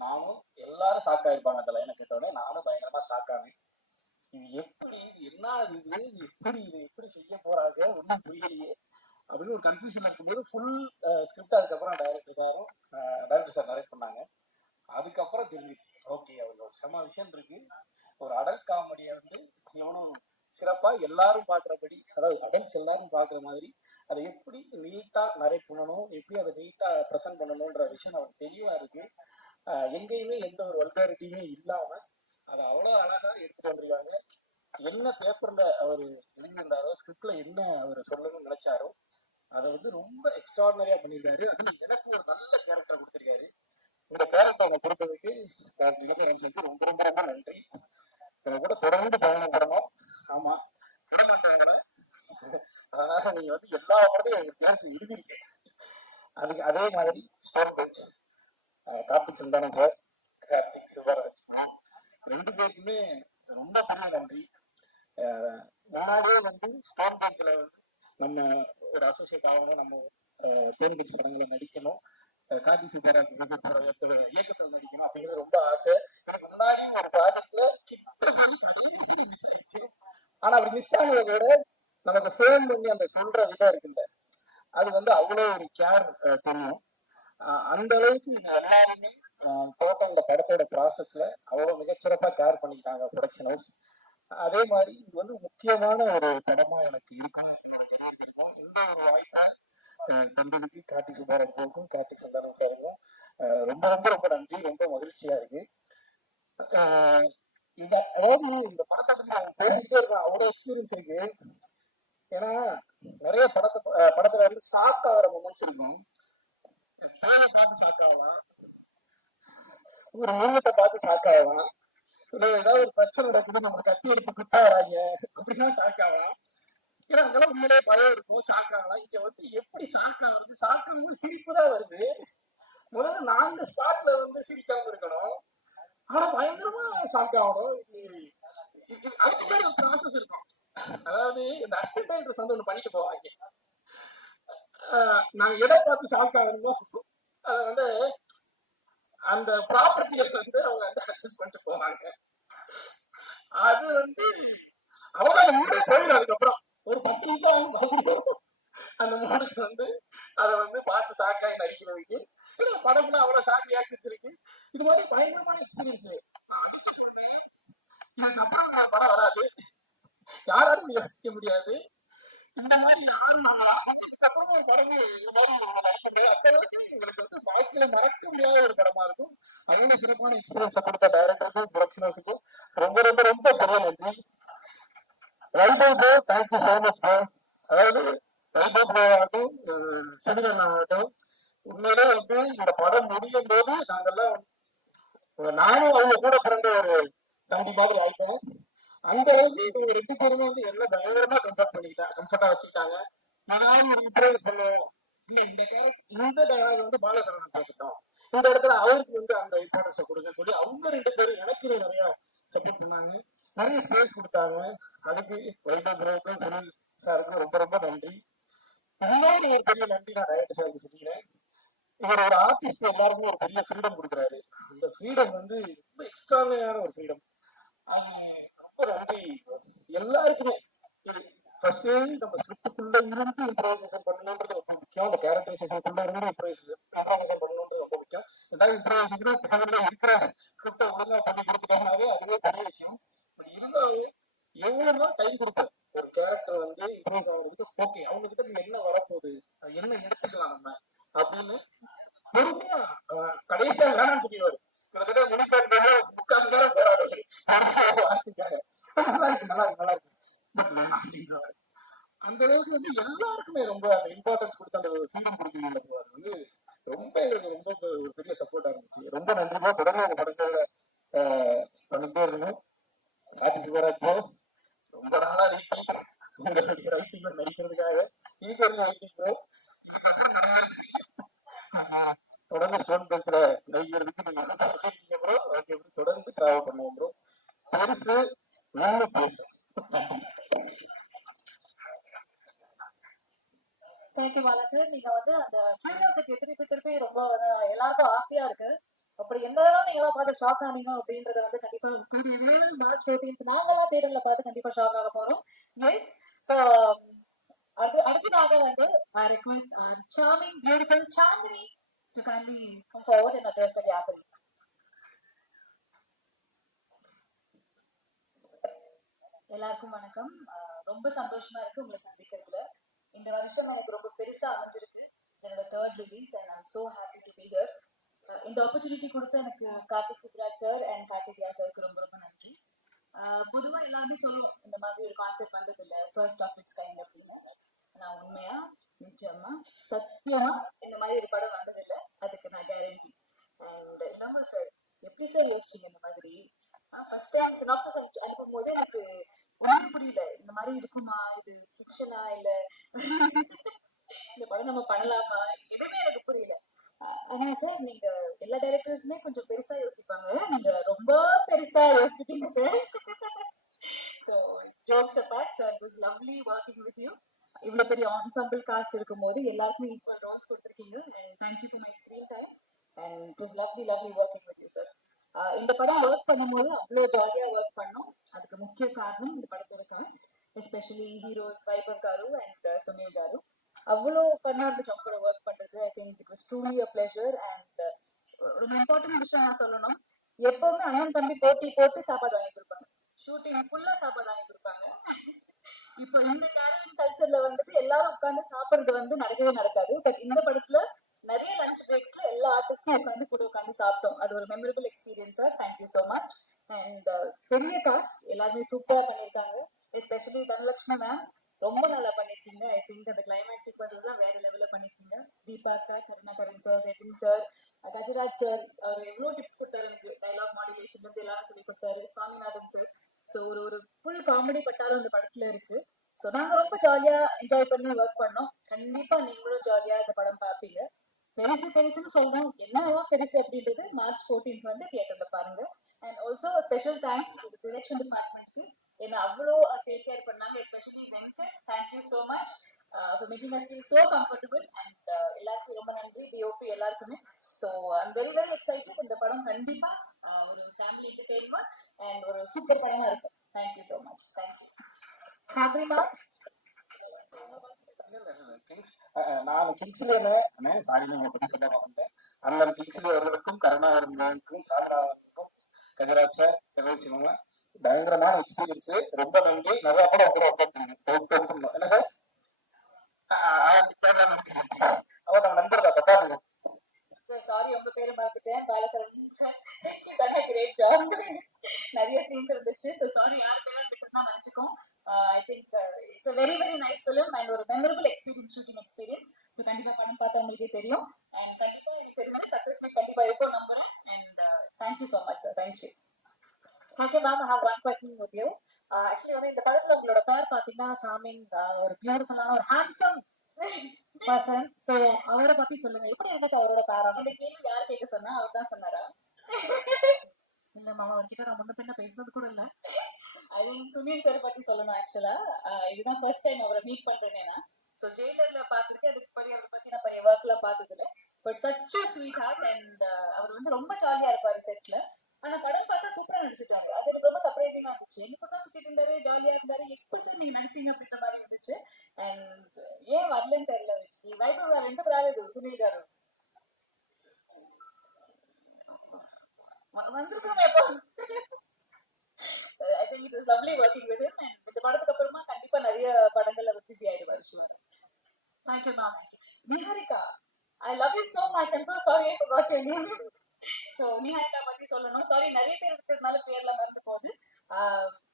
நானும் எல்லாரும் ஷாக் ஆயிருப்பாங்க அந்த லைனை கேட்டோடனே நானும் பயங்கரமா ஷாக் ஆனேன் இது எப்படி என்ன இது எப்படி செய்ய போறாங்க ஒன்றும் புரியலையே அப்படின்னு ஒரு கன்ஃபியூஷன் இருக்கும்போது ஃபுல் ஸ்கிரிப்ட் அதுக்கப்புறம் டைரக்டர் சார் நரேட் பண்ணாங்க அதுக்கப்புறம் தெரிஞ்சிச்சு ஓகே அவங்க ஒரு செம விஷயம் இருக்கு ஒரு அடல்ட் காமெடியை வந்து இவனும் சிறப்பா எல்லாரும் பாக்குறபடி அதாவது அடல்ட்ஸ் எல்லாரும் பாக்குற மாதிரி அதை எப்படி நீட்டா நரேட் பண்ணணும் எப்படி அதை நீட்டா ப்ரெசென்ட் பண்ணணும்ன்ற விஷயம் அவருக்கு தெளிவா இருக்கு எங்கேயுமே எந்த ஒரு வல்காரிட்டியுமே இல்லாம அதை அவ்வளவு அழகா எடுத்துட்டு வந்துருக்காங்க என்ன பேப்பர்ல அவர் எழுதியிருந்தாரோ ஸ்கிரிப்ட்ல என்ன அவர் சொல்லணும்னு நினைச்சாரோ அதை வந்து ரொம்ப எக்ஸ்ட்ராடினரியா பண்ணியிருக்காரு அதுல எனக்கு ஒரு நல்ல கேரக்டர் கொடுத்திருக்காரு இந்த கேரக்டர் அவங்க கொடுத்ததுக்கு வந்து ரொம்ப ரொம்ப ரொம்ப நன்றி கூட தொடர்ந்து பயணம் பண்ணணும் ஆமா விட மாட்டாங்கள அதனால நீங்க வந்து எல்லா படத்தையும் எங்க பேருக்கு எழுதிருக்கேன் அதுக்கு அதே மாதிரி Stone Bench Karthik Santhanam sir Karthik Sivaraj ரெண்டு பேருக்குமே ரொம்ப பெரிய நன்றி முன்னாடியே வந்து ஸ்டோன் பெஞ்சில் வந்து நம்ம ஒரு அசோசியேட் ஆகணும் நம்ம ஸ்டோன் பெஞ்ச் படங்களை நடிக்கணும் கார்த்திக் சிவராஜ் இயக்கத்தில் நடிக்கணும் அப்படிங்கிறது ரொம்ப ஆசை எனக்கு முன்னாடி ஒரு ப்ராஜெக்ட்ல மிஸ் ஆயிடுச்சு ஆனா அப்படி மிஸ் ஆனதை விட நமக்கு ஃபோன் பண்ணி அந்த சொல்ற விதம் இருக்குல்ல, அது வந்து அவ்வளோ ஒரு கேர் தெரியும். அந்த அளவுக்கு இங்க எல்லாருமே டோட்டல் இந்த படத்தோட ப்ராசஸ்ல அவ்வளோ மிகச்சிறப்பா கேர் பண்ணிக்கிட்டாங்க ப்ரொடக்ஷன் ஹவுஸ். அதே மாதிரி இது வந்து முக்கியமான ஒரு படமா எனக்கு இருக்கும். இந்த ஒரு வாய்ப்பை தந்ததுக்கு கார்த்திக் சுப்பாராவுக்கும் கார்த்திக் சந்தானம் சாருக்கும் ரொம்ப ரொம்ப ரொம்ப நன்றி. ரொம்ப மகிழ்ச்சியா இருக்கு. அதாவது இந்த படத்தை பத்தி நாங்க பேசிக்கிட்டே இருக்கோம், அவ்வளோ எக்ஸ்பீரியன்ஸ் இருக்கு. ஏன்னா நிறைய படத்துல வந்து ஷாக் ஆகிற மொமெண்ட்ஸ் இருக்கும். பேரை பார்த்து ஷாக் ஆகலாம், ஒரு மிருகத்தை பார்த்து ஷாக் ஆகலாம், இல்லை ஏதாவது ஒரு பிரச்சனை நடக்குது நம்ம கட்டி எடுத்து குட்டா வராங்க அப்படின்னா ஷாக் ஆகலாம். ஏன்னா அங்கெல்லாம் உண்மையிலேயே பயம் இருக்கும், ஷாக் ஆகலாம். இங்க வந்து எப்படி ஷாக் ஆகுறது, ஷாக் ஆகும்போது சிரிப்பு தான் வருது. முதல்ல நாங்க ஸ்பாட்ல வந்து சிரிக்காம இருக்கணும், ஆனா பயங்கரமா ஷாக் ஆகணும். அதுக்கு பேர் ஒரு ப்ராசஸ் இருக்கும். அதாவது இந்த அசிஸ்டன்ட் டைரக்டர்ஸ் வந்து ஒண்ணு பண்ணிட்டு போவாங்க. நாங்க எதை பார்த்து ஷாக் ஆகணுமோ அதை வந்து அந்த ப்ராப்பர்ட்டியை வந்து அவங்க வந்து அட்ஜஸ்ட் பண்ணிட்டு போவாங்க. அது வந்து அவங்க மூடே போயிடும். அதுக்கப்புறம் ஒரு 10 நிமிஷம் அந்த மூடுக்கு வந்து அதை வந்து பார்த்து ஷாக்காகி நடிக்கிறதுக்கு படத்துல அவ்வளவு ஷாக் ரியாக்ஷன்ஸ் இருக்கு. இது மாதிரி பயங்கரமான எக்ஸ்பீரியன்ஸ். இதுக்கப்புறம் படம் வராது, யாராலும் யோசிக்க முடியாது. இந்த மாதிரி யாரும் அப்புறமா படம் இந்த மாதிரி நடிக்கிறது அந்தளவுக்கு உங்களுக்கு வந்து வாழ்க்கையில மறக்க முடியாத ஒரு படமா இருக்கும். அவ்வளவு சிறப்பான எக்ஸ்பீரியன்ஸை கொடுத்த டைரக்டருக்கும் ப்ரொடக்ஷனர்ஸுக்கும் ரொம்ப ரொம்ப ரொம்ப பெரிய நன்றி. Vaibhav bro, thank you so much bro. அதாவது வைபவ் ப்ரோ ஆகட்டும், சுனிதன் ஆகட்டும், உண்மையிலே வந்து இந்த படம் முடியும் போது நாங்கெல்லாம் நானும் அவங்க கூட பிறந்த ஒரு தம்பி மாதிரி ஆயிட்டேன். அந்த அளவுக்கு இவங்க 2 பேருமே வந்து என்ன பயங்கரமா கம்ஃபர்ட்டா வச்சுக்கிட்டாங்க. ஏதாவது ஒரு இன்டர்வியூ சொல்லுவோம், இல்ல இந்த டயலாக் வந்து பாலசரவணன் பேசிட்டோம், இந்த இடத்துல அவருக்கு வந்து அந்த இம்பார்ட்டன்ஸை கொடுங்க சொல்லி அவங்க 2 பேரும் எனக்கு நிறைய சப்போர்ட் பண்ணாங்க, நிறைய ஸ்பேஸ் கொடுத்தாங்க. அதுக்கு வைபவ் ப்ரோவுக்கும் சுனில் சாருக்கும் ரொம்ப ரொம்ப நன்றி. இன்னொரு ஒரு பெரிய நன்றி நான் டைரக்டர் சாருக்கு சொல்லிக்கிறேன். இவர் ஒரு ஆர்டிஸ்ட் எல்லாருக்கும் ஒரு பெரிய ஃப்ரீடம் கொடுக்குறாரு. அந்த ஃப்ரீடம் வந்து ரொம்ப எக்ஸ்ட்ரானியான ஒரு ஃப்ரீடம். ரொம்ப நன்றி எல்லாருக்குமே. ஃபர்ஸ்ட் நம்ம ஸ்கிரிப்டுக்குள்ள இருந்து இம்ப்ரோவைசேஷன் பண்ணணுன்றது ரொம்ப முக்கியம். அந்த கேரக்டரைசேஷனுக்குள்ள இருந்து இம்ப்ரோவைசேஷன் பண்ணணுன்றது ரொம்ப முக்கியம். ஏதாவது இம்ப்ரோவைசேஷன் தேவையில்ல, இருக்கிற ஸ்கிரிப்டை ஒழுங்கா பண்ணி கொடுத்துட்டாங்கனாவே அதுவே பெரிய விஷயம். பட் இருந்தாலும் எவ்வளவுதான் டைம் கொடுப்பேன் ஒரு கேரக்டர் வந்து இம்ப்ரோவைஸ் ஆகிறதுக்கு. ஓகே, அவங்க கிட்ட என்ன வரப்போகுது, என்ன எடுத்துக்கலாம் நம்ம அப்படின்னு பொறுமையா கடைசியா வேணாம் சொல்லிடுவாரு. கிட்டத்தட்ட முனிசார் 3/4 நேரம் போராடுவாரு. நல்லா இருக்கு நல்லா இருக்கு நல்லா இருக்கு, பட் வேணாம் அப்படிங்கிறாரு. அந்த அளவுக்கு வந்து எல்லாருக்குமே ரொம்ப அந்த இம்பார்ட்டன்ஸ் கொடுத்து அந்த ஃப்ரீடம் கொடுக்குறீங்க, அது வந்து ரொம்ப எங்களுக்கு ரொம்ப ஒரு பெரிய சப்போர்ட்டா இருந்துச்சு. ரொம்ப நன்றிமா. தொடர்ந்து அந்த படங்களை பண்ணிட்டே இருக்கணும். கார்த்திக் சுப்பராஜ் ப்ரோ, ரொம்ப நாளா வெயிட்டிங் உங்களுடைய ரைட்டிங்ல நடிக்கிறதுக்காக. Eagerly waiting bro. தொடர்ந்து ஸ்டோன் பெஞ்சில் நடிக்கிறதுக்கு நீங்க சொல்லிருக்கீங்க ப்ரோ. ஓகே ப்ரோ, தொடர்ந்து டிராவல் பண்ணுவோம் ப்ரோ. பெருசு வேலை பேசு. Thank you Bala sir. நீங்க வந்து அந்த கியூரியாசிட்டி திருப்பி திருப்பி ரொம்ப எல்லாருக்கும் ஆசையா இருக்கு. அப்படி என்னதான் நீங்க எல்லாம் பார்த்து ஷாக் ஆனீங்க அப்படின்றத வந்து கண்டிப்பா மார்ச் 14 நாங்கெல்லாம் தேடல பார்த்து கண்டிப்பா ஷாக் ஆக போறோம். எஸ். ஸோ அடுத்ததாக வந்து I request our charming, beautiful Chandni to kindly come forward and address the gathering. எல்லாருக்கும் வணக்கம். ரொம்ப சந்தோஷமா இருக்கு உங்களை சந்திக்கிறதுல. இந்த வருஷம் எனக்கு ரொம்ப பெருசா அமைஞ்சிருக்கு. என்னோட 3rd release and I'm so happy to be here. இந்த ஆப்பர்ச்சுனிட்டி கொடுத்து எனக்கு கார்த்திக் சுப்ராஜ் சார் அண்ட் கார்த்திக்யா சாருக்கு ரொம்ப ரொம்ப நன்றி. பொதுவா எல்லாருமே சொல்லுவோம் இந்த மாதிரி ஒரு கான்செப்ட் வந்தது இல்லை, ஃபர்ஸ்ட் ஆஃப் இட்ஸ் கைண்ட் அப்படின்னு. நான் உண்மையா நிச்சயமா சத்தியமா இந்த மாதிரி ஒரு படம் வந்ததில்லை, அதுக்கு நான் கேரண்டி. அண்ட் இல்லாம சார் எப்படி சார் யோசிச்சீங்க இந்த மாதிரி? ஃபர்ஸ்ட் டைம் சினாப்சிஸ் அனுப்பும் போது எனக்கு ஒண்ணுமே புரியல, இந்த மாதிரி இருக்குமா, இது ஃபிக்ஷனா இல்ல இந்த படம் நம்ம பண்ணலாமா, எதுவுமே எனக்கு புரியல. ஆனா சார் நீங்க எல்லா டைரக்டர்ஸுமே கொஞ்சம் பெருசா யோசிப்பாங்க, நீங்க ரொம்ப பெருசா யோசிப்பீங்க sir. So jokes abort sir, it was lovely working with you. இவ்வளவு பெரிய ஆன்சாம்பிள் காஸ்ட் இருக்கும்போது எல்லாருக்குமே ஈக்குவல் ரோல்ஸ் கொடுத்துருக்கீங்க. And thank you for my screen time and it was lovely working with you sir. இந்த படம் ஒர்க் பண்ணும்போது அவ்வளோ ஜாலியா ஒர்க் பண்ணோம். அதுக்கு முக்கிய காரணம் இந்த படத்தோட cost. Especially heroes Vaibhav car and Sunil car. அவ்வளோ ஃபன்னா இருந்துச்சு அவங்க கூட ஒர்க் பண்றது. ஐ think it was truly a pleasure. And ரொம்ப இம்பார்ட்டன்ட் விஷயம் நான் சொல்லணும், எப்பவுமே அண்ணன் தம்பி போட்டி போட்டு சாப்பாடு வாங்கி கொடுப்பாங்க, ஷூட்டிங் ஃபுல்லா சாப்பாடு வாங்கி கொடுப்பாங்க. இப்போ இந்த கேரளின் கல்ச்சர்ல வந்துட்டு எல்லாரும் உட்கார்ந்து சாப்பிடுறது வந்து நடக்கவே நடக்காது. பட் இந்த படத்துல நிறைய லஞ்ச் பிரேக்ஸ்ல எல்லா ஆர்டிஸ்டும் உட்காந்து கூட உட்காந்து சாப்பிட்டோம். அது ஒரு memorable experience sir. Thank you so much. And பெரிய காஸ்ட் எல்லாருமே சூப்பரா பண்ணியிருக்காங்க. எஸ்பெஷலி தனலட்சுமி மேம் ரொம்ப நல்லா பண்ணிருக்கீங்க. ஐ திங்க் அந்த கிளைமேக்ஸ் சீக்வன்சஸ் தான் வேற லெவல்ல பண்ணிருக்கீங்க. தீபா அக்கா, Karunakaran sir, Jettin sir, Gajaraj sir, அவர் எவ்வளவு டிப்ஸ் கொடுத்தாரு எனக்கு. டைலாக் மாடுலேஷன்ல இருந்து எல்லாரும் சொல்லி கொடுத்தாரு. சுவாமிநாதன் சார். ஸோ ஒரு ஒரு ஃபுல் காமெடி பட்டாலும் அந்த படத்துல இருக்கு. ஸோ நாங்க ரொம்ப ஜாலியா என்ஜாய் பண்ணி ஒர்க் பண்ணோம். கண்டிப்பா நீங்களும் ஜாலியா இந்த படம் பார்ப்பீங்க. பெருசு பெருசுன்னு சொல்றோம், என்னவோ பெருசு அப்படின்றது மார்ச் 14 வந்து தியேட்டர்ல பாருங்க. And also special thanks to direction டிபார்ட்மெண்ட்க்கு, என்ன அவ்வளோ டேக் கேர் பண்ணாங்க. Especially Venkat, thank you so much for making us feel so comfortable. And எல்லாருக்கும் ரொம்ப நன்றி, டிஓபி எல்லாருக்குமே. So I'm very very excited. இந்த படம் கண்டிப்பா ஒரு ஃபேமிலி என்டர்டெயின்மெண்ட் அண்ட் ஒரு சூப்பர் படமா இருக்கும். Thank you so much. தேங்க்யூ. சாத்ரிமா, கிங்ஸ் நான் கிங்ஸ்ல சாரி உங்களை பத்தி சொல்ல மாட்டேன். அண்ணன் கிங்ஸ்ல அவர்களுக்கும், கருணாகரனுக்கும், சாரதாவுக்கும், கஜராஜ் சார், சிவங்க பயங்கரமான எக்ஸ்பீரியன்ஸ். ரொம்ப நன்றி. நிறைய படம் உங்களை ஒர்க் என்ன சார் அவர் நம்ம நண்பர் தான் பத்தாது. சார் சாரி உங்க பேரு மறந்துட்டேன். Balasaravanan sir, great job. நிறைய சீன்ஸ் இருந்துச்சு. ஸோ சாரி யார் பேரும் விட்டுருந்தா மன்னிச்சுக்கோம். I think it's very very nice film and ஒரு memorable experience, shooting experience. So கண்டிப்பா படம் பார்த்தா உங்களுக்கே தெரியும். அண்ட் கண்டிப்பா எனக்கு தெரிஞ்சு சக்சஸ்ஃபுல் கண்டிப்பா இருக்கும் நம்புறேன். And thank you so much sir. Thank you. Okay ma'am, I have one question with you. Actually வந்து இந்த படத்துல உங்களோட பேர் பாத்தீங்கன்னா சாமிங், ஒரு பியூட்டிஃபுல்லான ஒரு ஹேண்ட்ஸம் பர்சன். ஸோ அவரை பத்தி சொல்லுங்க, எப்படி இருந்துச்சு அவரோட பேரா? இந்த கேள்வி யார் கேட்க சொன்னா? அவர் தான் சொன்னாரா? இல்ல மாமா, அவர்கிட்ட நான் முன்ன பின்ன பேசுறது கூட இல்ல. ஐ திங்க் சுனில் சார் பத்தி சொல்லணும். ஆக்சுவலா இதுதான் ஃபர்ஸ்ட் டைம் அவரை மீட் பண்றேன். ஸோ ஜெயிலர்ல பார்த்துட்டு அதுக்கு படி அவரை பத்தி நான் பழைய ஒர்க்ல பார்த்ததுல, but such sweet heart. And அவர் வந்து ரொம்ப ஜாலியா இருப்பாரு செட்ல. ஆனா படம் பார்த்தா சூப்பரா நடிச்சிட்டாங்க. அது எனக்கு ரொம்ப சர்ப்ரைசிங்கா இருந்துச்சு. எங்க பக்கம் சுத்திட்டு இருந்தாரு, ஜாலியா இருந்தாரு, எப்படி சார் நீங்க நினைச்சீங்க அப்படின்ற மாதிரி இருந்துச்சு. அண்ட் ஏன் வரலன்னு தெரியல. வைபவ் வேற எந்த பிராடு இது சுனில் காரு வந்திருக்கோம் எப்போ. I think it is lovely working with him. And இந்த படத்துக்கு அப்புறமா கண்டிப்பா நிறைய படங்கள்ல அவர் பிஸி ஆயிடுவாரு. Sure. Thank you ma'am. Niharika, I love you so much. I'm so sorry I forgot your name. So Niharika பத்தி சொல்லணும். சாரி நிறைய பேர் இருக்கிறதுனால பேர்ல மறந்து போகுது.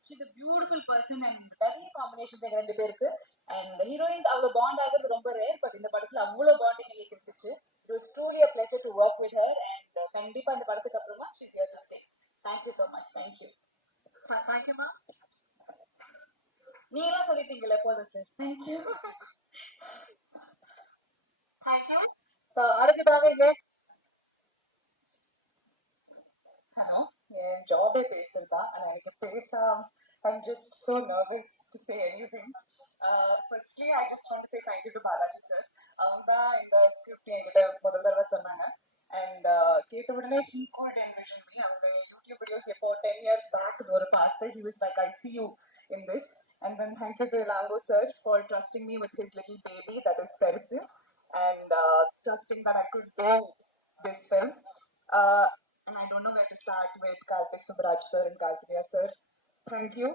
She's a beautiful person and நிறைய காம்பினேஷன்ஸ் எங்க ரெண்டு பேருக்கு. அண்ட் ஹீரோயின்ஸ் அவ்வளோ பாண்ட் ஆகிறது ரொம்ப ரேர். பட் இந்த படத்துல அவ்வளோ பாண்டிங் எங்களுக்கு இருந்துச்சு. It was truly a pleasure to work with her. And கண்டிப்பா இந்த படத்துக்கு அப்புறமா she's here to stay. Thank you so much. Thank you. Thank you ma'am. நீங்களாம் சொல்லிட்டீங்களே போதும் சார். தேங்க்யூ. தேங்க்யூ. ஸோ அடுத்ததாக எஸ், ஹலோ, என் ஜாபே பேசுறதுதான். ஆனால் எனக்கு I'm just so nervous to say anything. Firstly, I just want to say thank you to Balaji sir. தான் இந்த script என்கிட்ட முதல் தடவை சொன்னாங்க. அண்ட் கேட்ட உடனே he could envision me. அவங்க யூடியூப் வீடியோஸ் எப்போ 10 years back ஒரு பார்த்து he was like, I see you in this. And then thank you to Lango sir for trusting me with his little baby that is Ferisu, and trusting that I could do this film. And I don't know where to start with Karthik Subraj sir and Karthikeya sir. Thank you.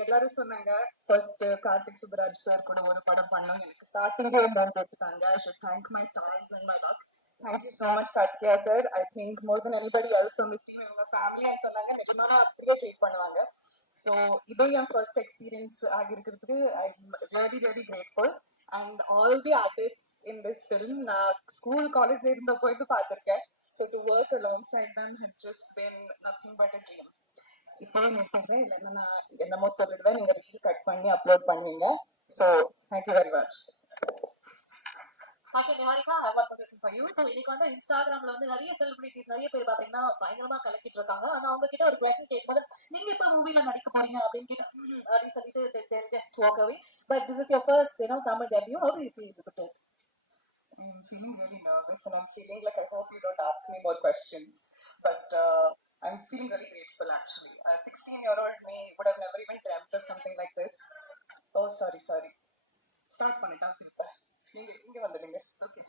எல்லாரும் சொன்னாங்க first Karthik Subraj sir கூட ஒரு படம் பண்ணோம். எனக்கு ஸ்டார்டிங்கே எடுத்தாங்க. I should thank my stars and my luck. Thank you so much Karthikeya sir. I think more than anybody else on this team, இவங்க ஃபேமிலி and சொன்னாங்க நிஜமாவே அப்படியே ட்ரீட் பண்ணுவாங்க. ஸோ இதே என் ஃபர்ஸ்ட் எக்ஸ்பீரியன்ஸ் ஆகிருக்கிறதுக்கு I am very very grateful. And all the artist in this film நான் school காலேஜ்ல இருந்த போயிட்டு பார்த்துருக்கேன். So to work alongside them has just been nothing but a dream. இப்பவே நிறுத்துறேன், இல்லைன்னா நான் என்னமோ சொல்லிடுவேன், நீங்க ரீல் கட் பண்ணி அப்லோட் பண்ணுவீங்க. So thank you very much. Okay Niharika, I have one question for you. So இன்னைக்கு வந்து இன்ஸ்டாகிராம்ல வந்து நிறைய செலிபிரிட்டிஸ் நிறைய பேர் பாத்தீங்கன்னா பயங்கரமா கலக்கிட்டு இருக்காங்க. ஆனா அவங்க கிட்ட ஒரு கொஸ்டின் கேட்கும்போது நீங்க இப்ப மூவில நடிக்க போறீங்க அப்படின்னு கேட்டு அப்படின்னு சொல்லிட்டு just walk away. But this is your first, Tamil debut. How do you feel with it? I'm feeling really nervous and I'm feeling like I hope you don't ask me more questions. But I'm feeling very grateful actually. A 16-year-old me would have never even dreamt of something like this. Oh sorry start பண்ணிட்டேன் திருப்ப இங்க வந்துடுங்க okay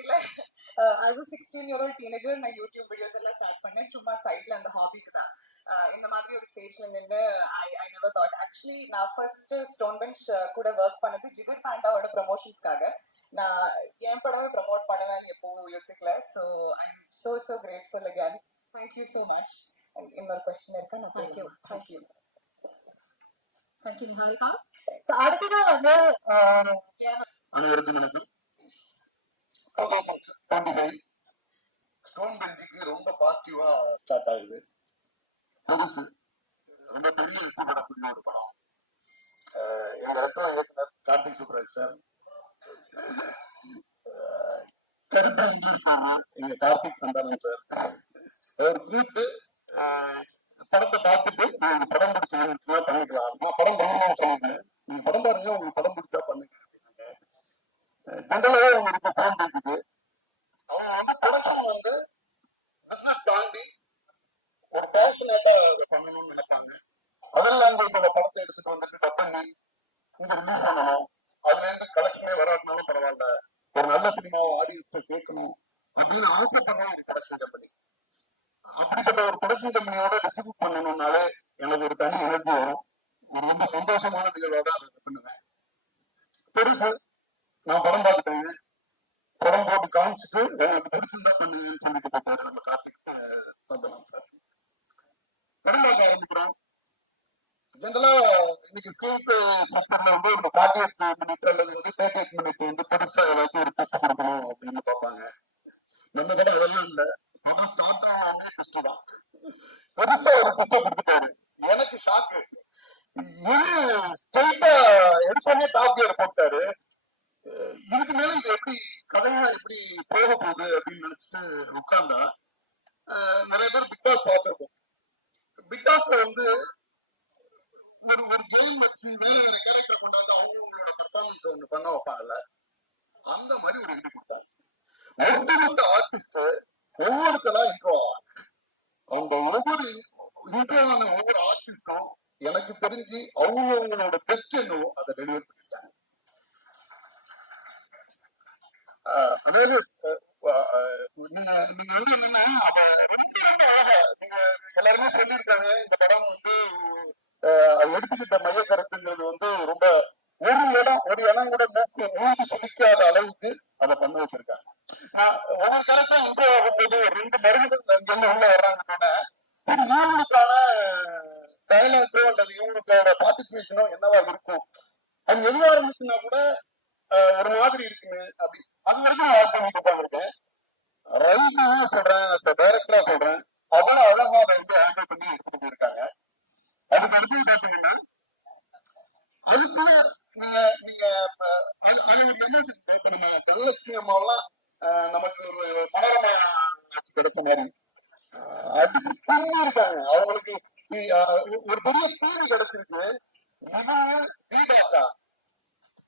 இல்ல as a 16-year-old teenager நான் YouTube videos எல்லாம் start பண்ணேன் சும்மா சைட்ல அந்த ஹாபிக்கு தான் இந்த மாதிரி ஒரு ஸ்டேஜ்ல நின்று ஐ நெவர் தாட் ஆக்சுவலி நான் ஃபர்ஸ்ட் ஸ்டோன் பெஞ்ச் கூட ஒர்க் பண்ணது ஜிகர் பாண்டாவோட ப்ரமோஷன்ஸ்க்காக நான் என் படமே ப்ரமோட் பண்ணலாம்னு எப்பவும் யோசிக்கல so I'm so grateful again thank you so much இன்னொரு கொஸ்டின் இருக்கா நான் தேங்க்யூ தேங்க்யூ நிஹாரிகா. So, அடுத்ததா வந்து அனைவருக்கும் வணக்கம். பண்டிகை ஸ்டோன் பெஞ்சுக்கு ரொம்ப பாசிட்டிவா ஸ்டார்ட் ஆகுது. புதுசு ரொம்ப பெரிய வெற்றி பெறக்கூடிய ஒரு படம். எங்க ரத்ன இயக்குனர் கார்த்திக் சுப்ராஜ் சார், கருத்தா இங்கிலீஷ் சார், எங்க கார்த்திக் சந்தானம் சார், ஒரு கூப்பிட்டு படத்தை பார்த்துட்டு நீங்க படம் பிடிச்சா பண்ணிக்கலாம், நான் படம் பண்ணணும்னு சொல்லிட்டேன், நீங்க படம் பாருங்க, உங்களுக்கு படம் பிடிச்சா பண்ணுங்க. ஜென்ரலாவே உங்களுக்கு ஃபோன் பேசிட்டு அவங்க வந்து ப்ரொடக்ஷன் வந்து பிசினஸ் தாண்டி ஒரு பேஷனேட்டா பண்ணணும்னு நினைப்பாங்க. முதல் லாங்குவேஜ் படத்தை எடுத்துட்டு வந்துட்டு டப் பண்ணி இங்க ரிலீஸ் பண்ணணும், அதுல இருந்து கலெக்ஷனே வராட்டினாலும் பரவாயில்ல, ஒரு நல்ல சினிமாவை ஆடியன்ஸ் கேட்கணும் அப்படின்னு ஆசைப்படுற ஒரு ப்ரொடக்ஷன் கம்பெனி. அப்படிப்பட்ட ஒரு ப்ரொடக்ஷன் கம்பெனியோட டிஸ்ட்ரிபியூட் பண்ணணும்னாலே எனக்கு ஒரு தனி எனர்ஜி வரும். ஒரு ரொம்ப சந்தோஷமான நிகழ்வாக தான் அதை பண்ணுவேன். பெருசு நான் படம் பார்த்துட்டேங்க, படம் போட்டு காமிச்சிட்டு எனக்கு பிடிச்சிருந்தா பண்ணுவேன்னு சொல்லிட்டு போட்டாரு நம்ம கார்த்திக் சந்தனம் சார். படம் பார்க்க ஆரம்பிக்கிறோம். ஜென்ரலா இன்னைக்கு ஸ்கிரிப்ட் ஸ்ட்ரக்சர்ல வந்து ஒரு 48 மினிட் அல்லது வந்து 38 மினிட் வந்து பெருசா ஏதாச்சும் ஒரு டெஸ்ட் கொடுக்கணும் அப்படின்னு பார்ப்பாங்க. நம்ம படம் அதெல்லாம் இல்லை, படம் ஸ்டார்ட் ஆகாமே டெஸ்ட் தான். பெருசா ஒரு டெஸ்ட் கொடுத்துட்டாரு. எனக்கு ஷாக்கு. இது ஸ்ட்ரெயிட்டா எடுத்தோடனே டாப் கியர் போட்டாரு. இதுக்கு மேல இது எப்படி கதையா எப்படி போக போகுது அப்படின்னு நினைச்சிட்டு உட்கார்ந்தா நிறைய பேர் பிக் பாஸ் பார்த்திருக்கோம். பிக் பாஸ்ல வந்து ஒரு கேம் வச்சு வேற கேரக்டர் கொண்டாந்து அவங்களோட பர்ஃபார்மன்ஸ் ஒன்று பண்ண வைப்பாங்கல்ல, அந்த மாதிரி ஒரு இது கொடுத்தாங்க. ஒவ்வொரு ஆர்டிஸ்ட் ஒவ்வொருத்தரா இன்ட்ரோ ஆவாங்க. அந்த ஒவ்வொரு இன்ட்ரோ ஆன ஒவ்வொரு ஆர்டிஸ்டும் எனக்கு தெரிஞ்சு அவங்களோட பெஸ்ட் என்னவோ அதை டெலிவர் பண்ணிட்டாங்க. அதாவது எல்லாருமே சொல்லியிருக்காங்க, இந்த படம் வந்து எடுத்துக்கிட்ட மைய கருத்துங்கிறது வந்து ரொம்ப ஒரு இடம் கூட மூக்கு சுழிக்காத அளவுக்கு அதை பண்ண வச்சிருக்காங்க. ஒவ்வொரு கருத்தும் வந்து ஆகும்போது 2 மருந்துகள் உள்ள வர்றாங்கன்னா இவங்களுக்கான டயலாக்கோ அல்லது இவங்களுக்கான பார்ட்டிசிபேஷனோ என்னவா இருக்கும், அது எதுவா இருந்துச்சுன்னா கூட ஒரு மாதிரி இருக்குங்க அப்படி அது வரைக்கும் நான் பண்ணிட்டு உட்காந்துருக்கேன். ரைட்டா சொல்றேன், டைரக்டரா சொல்றேன், அவ்வளவு அழகா அதை வந்து ஹேண்டில் பண்ணி எடுத்துட்டு போயிருக்காங்க. அதுக்கு அடுத்தது பாத்தீங்கன்னா அதுக்குள்ள நீங்க நீங்க நம்ம தனலட்சுமி அம்மாவெல்லாம் நமக்கு ஒரு மனோரமா கிடைச்ச மாதிரி அடிச்சு பண்ணி இருக்காங்க. அவங்களுக்கு ஒரு பெரிய தீர்வு கிடைச்சிருக்கு.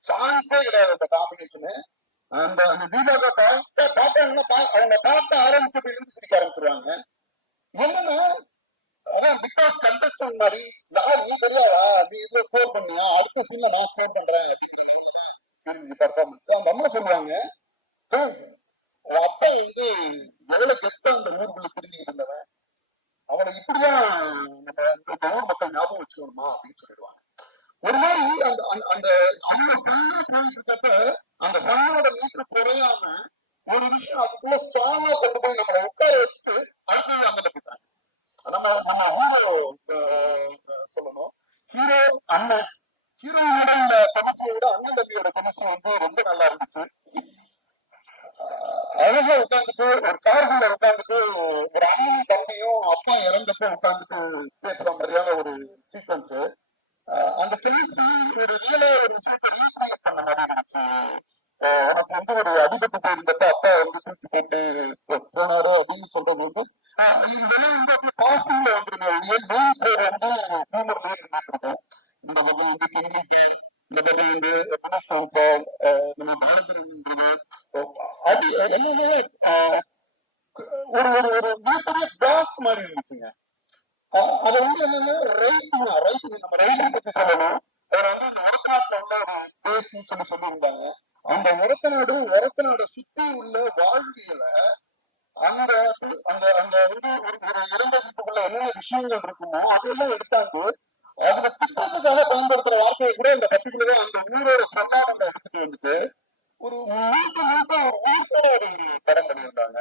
சான்ஸே கிடையாது அந்த காம்பினேஷனு. அந்த தீபாக பார்த்தாங்கன்னா அவங்க பார்க்க ஆரம்பிச்சதுல இருந்து சிரிக்க ஆரம்பிச்சிருவாங்க. என்னன்னா அதான் பிக் பாஸ் கண்டஸ்டன்ட் மாதிரி நீ தெரியாதா, நீ இதுல ஸ்கோர் பண்ணியா, அடுத்த சீன்ல நான் ஸ்கோர் பண்றேன் அப்படிங்கிற பர்ஃபார்மன்ஸ். அந்த அம்மா சொல்லுவாங்க, அப்பா வந்து எவ்வளவு கெட்ட அந்த ஊருக்குள்ள திரும்பிக்கிட்டு இருந்தவன், அவனை இப்படிதான் நம்ம ஊர் மக்கள் ஞாபகம் வச்சுக்கணுமா அப்படின்னு சொல்லிடுவாங்க. ஒரு மாதிரி அந்த அவங்க ஃபன்னா போயிட்டு இருக்கப்ப அந்த ஃபன்னோட மீட்டர் குறையாம ஒரு விஷயம் அதுக்குள்ள ஸ்ட்ராங்கா கொண்டு போய் நம்மளை உட்கார வச்சுட்டு அடுத்தது அங்கே போயிட்டாங்க. நம்ம ஹீரோ சொல்லணும், ஹீரோ அண்ணன், ஹீரோட கமிஷனை விட அண்ணன் தம்பியோட கமிஷன் வந்து ரொம்ப நல்லா இருந்துச்சு. அழகா உட்காந்துட்டு ஒரு கார்ல உட்காந்துட்டு ஒரு அண்ணனும் தம்பியும் அப்பா இறந்தப்ப உட்காந்துட்டு பேசுற மாதிரியான ஒரு சீக்வன்ஸ். அந்த பேசி ஒரு ரியலா ஒரு விஷயத்தை ரீக்ரியேட் பண்ண மாதிரி இருந்துச்சு. உனக்கு வந்து ஒரு அடிபட்டு போயிருந்தப்ப அப்பா வந்து தூக்கி போட்டு போனாரு அப்படின்னு சொல்றது வந்து இதெல்லாம் வந்து அப்படியே பாசிட்டிவ்ல வந்துருங்க. வந்து ஹியூமர்லயே இருந்துருக்கோம். இந்த பக்கம் வந்து இங்கிலீஷ், இந்த பக்கம் வந்து நம்ம பாரதன்றது அது எல்லாமே ஒரு ஒரு மிகப்பெரிய கிளாஸ் மாதிரி இருந்துச்சுங்க. அது வந்து என்னன்னா ரைட்டிங் நம்ம ரைட்டிங் பத்தி சொல்லணும். அவர் வந்து அந்த ஒரத்தநாட்டுல உள்ள ஒரு பேசி சொல்லியிருந்தாங்க. அந்த ஒரத்தநாடு சுத்தி உள்ள வாழ்வியலை அந்த அந்த அந்த வந்து ஒரு இரண்டு வீட்டுக்குள்ள என்னென்ன விஷயங்கள் இருக்குமோ அதெல்லாம் எடுத்தாந்து அதுல திட்டத்துக்காக பயன்படுத்துற வார்த்தையை கூட இந்த பர்டிகுலரா அந்த ஊரோட சன்னாடங்களை எடுத்துட்டு வந்துட்டு ஒரு முழுக்க ஒரு உயிர்ப்போட ஒரு படம் பண்ணியிருந்தாங்க.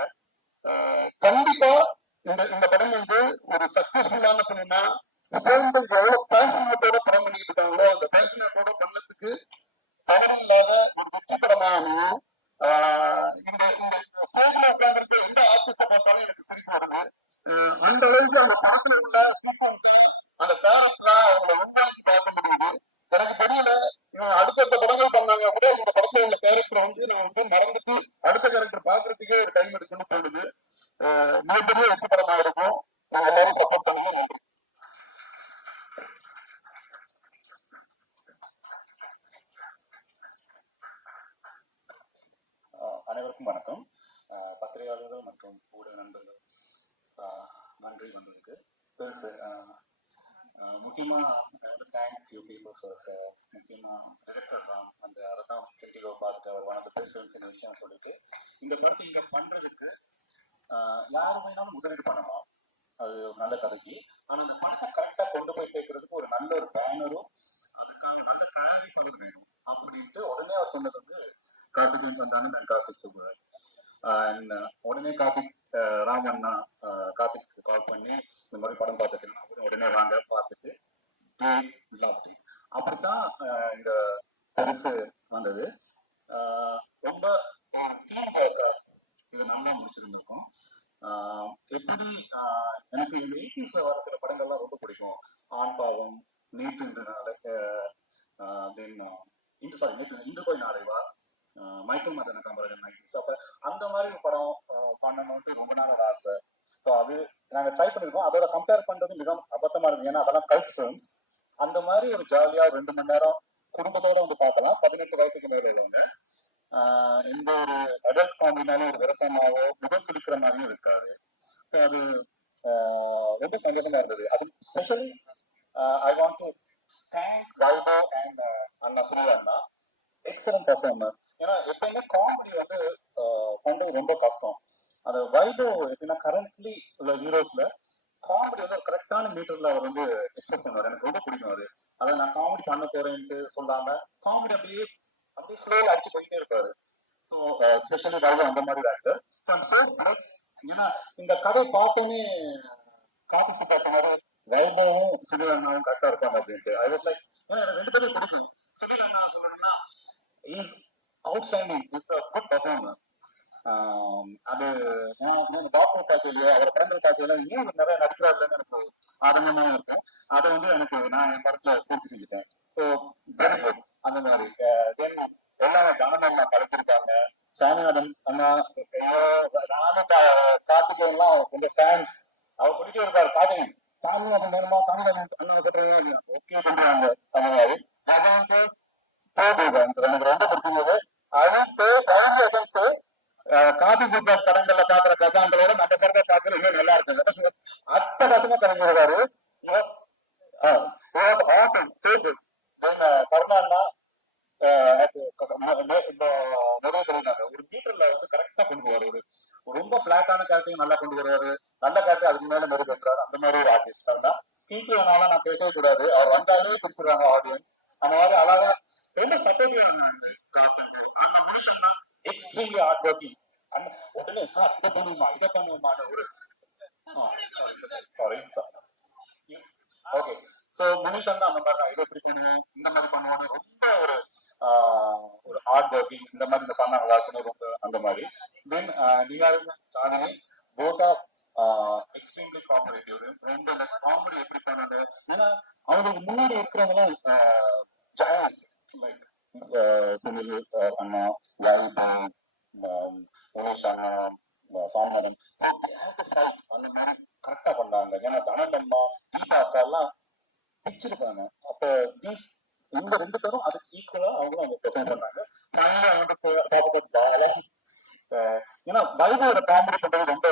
கண்டிப்பா இந்த படம் வந்து ஒரு சக்சஸ்ஃபுல்லான சினிமா. எவ்வளவு பேஷனேட்டோட படம் பண்ணிட்டு இருக்காங்களோ அந்த பேஷனேட்டோட பண்ணதுக்கு தவறு இல்லாத ஒரு வெற்றி படமா அமையும். இந்த இந்த சேகல உட்கார்ந்து எந்த ஆர்டிஸ்ட பார்த்தாலும் எனக்கு சிரிப்பு வருது. அந்த அளவுக்கு அந்த படத்துல உள்ள சீக்வன்ஸ் அந்த கேரக்டரா அவங்கள உண்மையாக்கி பார்க்க முடியுது. எனக்கு தெரியல அடுத்தடுத்த படங்கள் பண்ணாங்க கூட இந்த படத்துல உள்ள கேரக்டர் வந்து நான் வந்து மறந்துட்டு அடுத்த கேரக்டர் பாக்குறதுக்கே ஒரு டைம் எடுக்கணும்னு தோணுது. மிகப்பெரிய வெற்றி படமா இருக்கும். எல்லாரும் சப்போர்ட் பண்ணுங்க. நன்றி. அனைவருக்கும் வணக்கம். பத்திரிகையாளர்கள் மற்றும் ஊடக நண்பர்கள் நன்றி வந்ததுக்கு பெருசு. முக்கியமா தேங்க் யூ பீப்புள் ஃபர்ஸ்ட். முக்கியமா டிரெக்டர் தான் அந்த அதான் கிரிட்டிகோ பார்த்துட்டு அவர் வளர்ந்து பேசுன்னு விஷயம் சொல்லிட்டு இந்த படத்தை இங்க பண்றதுக்கு யாரு வேணாலும் முதலீடு பண்ணலாம். அது ஒரு நல்ல கதைக்கு. ஆனா அந்த படத்தை கரெக்டா கொண்டு போய் சேர்க்கறதுக்கு ஒரு நல்ல ஒரு பேனரும் அதுக்கான நல்ல டிரான்ஸ்பர் வேணும் அப்படின்ட்டு உடனே அவர் சொன்னது வந்து கார்த்திகேயன் சந்தானம் அண்ட் கார்த்திக் சுப்ராஜ். அண்ட் உடனே கார்த்திக் ராமண்ணா கார்த்திக் கால் பண்ணி இந்த மாதிரி படம் பார்த்துட்டு உடனே வாங்க பார்த்துட்டு அப்படித்தான் இந்த பரிசு வந்தது. ரொம்ப டீம் ஒர்க்கா இதை நல்லா முடிச்சிருந்திருக்கும். எப்படி எனக்கு இந்த 80s வர சில படங்கள்லாம் ரொம்ப பிடிக்கும். ஆண் பாவம், நீட்டுன்றனால தென் இன்று போய் நாளைவா, மைக்கேல் மதன காமராஜன் 90s. அப்ப அந்த மாதிரி ஒரு படம் பண்ணணும்ட்டு ரொம்ப நாள் ஆசை. ஸோ அது நாங்க ட்ரை பண்ணிருக்கோம். அதோட கம்பேர் பண்றது மிகவும் அபத்தமா இருக்கு. ஏன்னா அதெல்லாம் கல்ட் ஃபிலிம்ஸ். அந்த மாதிரி ஒரு ஜாலியா 2 மணி நேரம் குடும்பத்தோட வந்து பார்க்கலாம். 18 வயசுக்கு மேல உள்ளவங்க. எந்த ஒரு அடல்ட் காமெடினாலும் ஒரு விரசமாவோ முகம் சுளிக்கிற மாதிரியும் இருக்காது. ஸோ அது ரொம்ப சந்தோஷமா இருந்தது. அது specially I want to thank வைபோ அண்ட் அண்ணா சுரேஷா. Excellent performance. ஏன்னா எப்பயுமே காமெடி வந்து பண்றது ரொம்ப கஷ்டம். அந்த வைபோ எப்படின்னா கரண்ட்லி உள்ள ஹீரோஸ்ல காமெடி வந்து கரெக்டான மீட்டர்ல அவர் வந்து எக்ஸ்பிரஸ் பண்ணுவார். எனக்கு ரொம்ப பிடிக்கும் அது. அதை நான் காமெடி பண்ண போறேன்ட்டு சொல்லாம காமெடி அப்படியே ஸ்லோல அடிச்சு போயிட்டே இருப்பாரு. ஸோ ஸ்பெஷலி வைபோ அந்த மாதிரி ஆக்டர். ஏன்னா இந்த கதை பார்த்தோன்னே கார்த்தி சுப்ராஜ் மாதிரி வைபவும் சுனில் அண்ணாவும் கரெக்டா இருப்பாங்க அப்படின்ட்டு. ஐ வாஸ் லைக் ரெண்டு பேரும் பிடிக்கும். சுனில் அண்ணா சொல்லணும்னா is outstanding, is a good performer. அது டாக்டர் பார்க்கலையோ அவர் பிறந்த பார்க்கலையோ இன்னும் நிறைய நடிக்கிறாருன்னு எனக்கு ஆரம்பமா இருக்கும். அதை வந்து எனக்கு நான் என் படத்துல பூர்த்தி செஞ்சுட்டேன். So very good. அந்த மாதிரி எல்லாமே கனமண்ணா கலக்கிருக்காங்க. சாமிநாதன் அண்ணா, நானும் கார்த்திகேயன்லாம் கொஞ்சம் ஃபேன்ஸ். அவர் சொல்லிட்டே இருக்காரு கார்த்திகேயன் சாமிநாதன் வேணுமா, சாமிநாதன் அண்ணா கட்டுறாங்க, ஓகே பண்றாங்க. அந்த மாதிரி எனக்கு ரொம்ப பிடிச்சிருந்தது. கார்த்தி சுப்ராஜ் படங்கள்ல பாக்குற கதாந்தரோட நம்ம படத்தை பார்க்கறது இன்னும் நல்லா இருக்கு. அட்டகாசமா கலைஞராரு. கருணாண்ணா ஒரு மீட்டர்ல வந்து கரெக்டா கொண்டு போவாரு. ரொம்ப பிளாட்டான கேரக்டரையும் நல்லா கொண்டு வருவாரு. நல்ல கேரக்டர் அதுக்கு மேல மெரு பெற்றாரு. அந்த மாதிரி ஒரு ஆர்டிஸ்ட் தான். டீச்சர்னால நான் பேசவே கூடாது. அவர் வந்தாலே பிடிச்சிருவாங்க ஆடியன்ஸ். அந்த மாதிரி அழகா ரொம்ப சப்போர்ட்டிவ். Extremely hard working. உடனே சார் இதை பண்ணுவோமா இதை பண்ணுவோமான ஒரு சாரி ஓகே. ஸோ மனுஷன் தான் அந்த மாதிரி தான். இதை எப்படி பண்ணுவேன் இந்த மாதிரி பண்ணுவான்னு ரொம்ப ஒரு ஹார்ட் ஒர்க்கிங். இந்த மாதிரி இந்த பண்ண நல்லா இருக்கணும் ரொம்ப அந்த மாதிரி. தென் நீங்க சாதனை போத் ஆஃப் எக்ஸ்ட்ரீம்லி கோஆபரேட்டிவ். ரொம்ப காமெடி எப்படி பண்ணது. ஏன்னா அவங்களுக்கு முன்னாடி இருக்கிறவங்களாம் ஜாயஸ் லைக் சுனில் அண்ணா, வைபோ, உமேஷ் அண்ணா, சாமிநாதன் அந்த மாதிரி கரெக்டா பண்ணாங்க. ஏன்னா தனந்தம்மா, தீபா அக்கா எல்லாம் பிடிச்சிருக்காங்க. அப்ப இந்த 2 பேரும் அதுக்கு ஈக்குவலா அவங்களும் அவங்க பெர்ஃபார்ம் பண்ணாங்க. ஏன்னா வைபோட காமெடி பண்றது ரொம்ப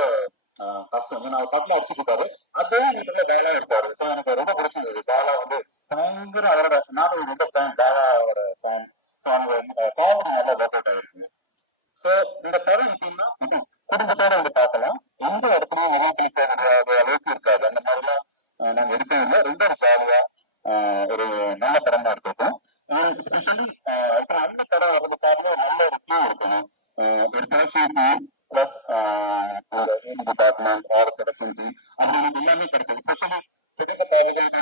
கஷ்டம். ஏன்னா அவர் பட்டில அடிச்சுட்டாரு. அதே வீட்டுல வேலை இருப்பாரு. எனக்கு ரொம்ப பிடிச்சிருந்தது. வேலை வந்து பயங்கர அவரோட நானும் ரொம்ப அவங்க காமெடி நல்லா ஒர்க் அவுட் ஆயிருக்கு. ஸோ இந்த படம் எப்படின்னா குடும்பத்தோட வந்து பார்க்கலாம். எந்த இடத்துலயும் முகம் சுளிக்க முடியாத அளவுக்கு இருக்காது. அந்த மாதிரிலாம் நாங்க எடுக்கவும் இல்லை. ரொம்ப ஒரு ஜாலியா ஒரு நல்ல படமா இருக்கட்டும். எஸ்பெஷலி இப்போ நல்ல படம் வர்றது காரணம் நல்ல ஒரு டீம் இருக்கணும். ஒரு பேசிட்டு பிளஸ் ஒரு டிபார்ட்மெண்ட் ஆர் ப்ரொடக்ஷன் டீம் அது எனக்கு எல்லாமே கிடைச்சது. எஸ்பெஷலி புதுச பாதுகாப்பு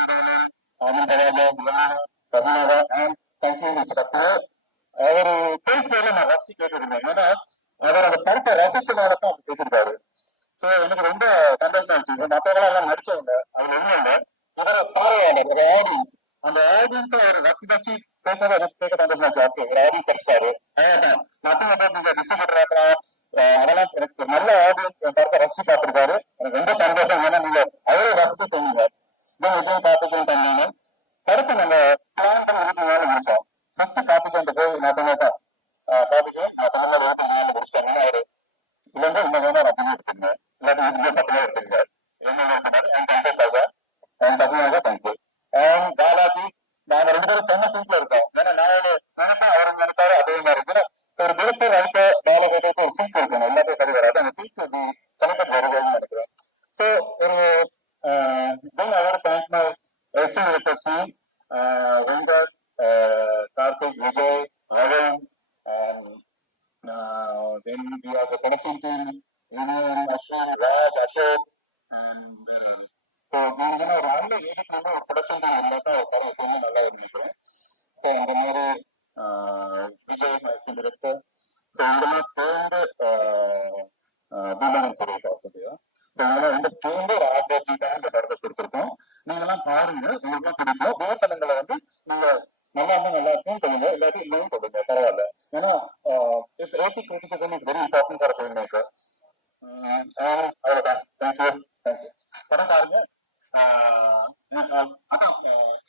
செய்தாலும் அவரு பேசுறதுல நான் ரசி கேட்டிருந்தேன். ஏன்னா அவர் அந்த படத்தை ரசிச்சனால தான் அப்படி பேசியிருக்காரு. ஸோ எனக்கு ரொம்ப சந்தோஷம் ஆச்சு. மற்றவங்க எல்லாம் நடிச்சவங்க அதுல ஒண்ணும் இல்லை. ஒரு ஆடியன்ஸ் அந்த ஆடியன்ஸ் ஒரு ரசி பேசுறத எனக்கு கேட்க சந்தோஷம் ஆச்சு. ஓகே ஒரு ஆடியன்ஸ் ரசிச்சாரு. மற்ற நீங்க டிஸ்ட்ரிபியூட்டர் ஆக்கலாம் அதெல்லாம் எனக்கு நல்ல ஆடியன்ஸ் படத்தை ரசிச்சு பார்த்திருக்காரு. எனக்கு ரொம்ப சந்தோஷம். ஏன்னா நீங்க அவ்வளவு ரசிச்சு சொன்னீங்க. விஜய் பார்த்துக்கணும் சொன்னீங்க. படத்தை நாங்க பிளான் பண்ணி 24 முடிச்சோம். ஃபர்ஸ்ட் காப்பிக்கு போய் நான் சொன்னேன் காப்பிக்கு நான் சொன்ன மாதிரி 24 முடிச்சேன். அவரு இல்லைன்னா இன்னும் வேணா நான் பண்ணி எடுத்துங்க இல்லாட்டி இன்னும் 10 நாள் எடுத்துங்க என்ன சொன்னாரு. என் கண்டென்ட்டாக என் பசங்க தேங்க்யூ. பாலாஜி நாங்க 2 பேரும் சொன்ன சீட்ல இருக்கோம். ஏன்னா நான் நினைப்பேன் அவரு நினைப்பாரு அதே மாதிரி இருக்கு. ஒரு டிரெக்டர் அழுத்த பாலாஜிக்கு ஒரு சீட் இருக்கணும். எல்லாத்தையும் சரி வராது. அந்த சீட் கனெக்ட் வருவாங்கன்னு நினைக்கிறேன். ஸோ ஒரு thank my team, Venkat, Karthik, Vijay, Ravan, and then we have the production team, Ashwin, Raj, Ashok, and so we ஒரு நல்ல ஏடிட் வந்து ஒரு ப்ரொடக்ஷன் டீம் இருந்தாக்கா படம் எப்பவுமே நல்லா நினைக்கிறேன். ஸோ அந்த மாதிரி விஜய் மைசன் டிரெக்டர் ஸோ இதெல்லாம் சேர்ந்து பீமன் சொல்லியிருக்கோம். சரியா ஸோ இதெல்லாம் வந்து சேர்ந்து ஒரு ஆர்டிஸ்டாக இந்த படத்தை கொடுத்துருக்கோம். நீங்க எல்லாம் பாருங்க. உங்களுக்கு பிடிக்கும் விமர்சனங்களை வந்து நீங்க நல்லா இருந்தா நல்லா இருக்கும்னு சொல்லுங்க. இல்லாட்டி இல்லைன்னு சொல்லுங்க பரவாயில்ல. ஏன்னா criticism is very important for a filmmaker. அவ்வளவுதான். தேங்க்யூ படம் பாருங்க.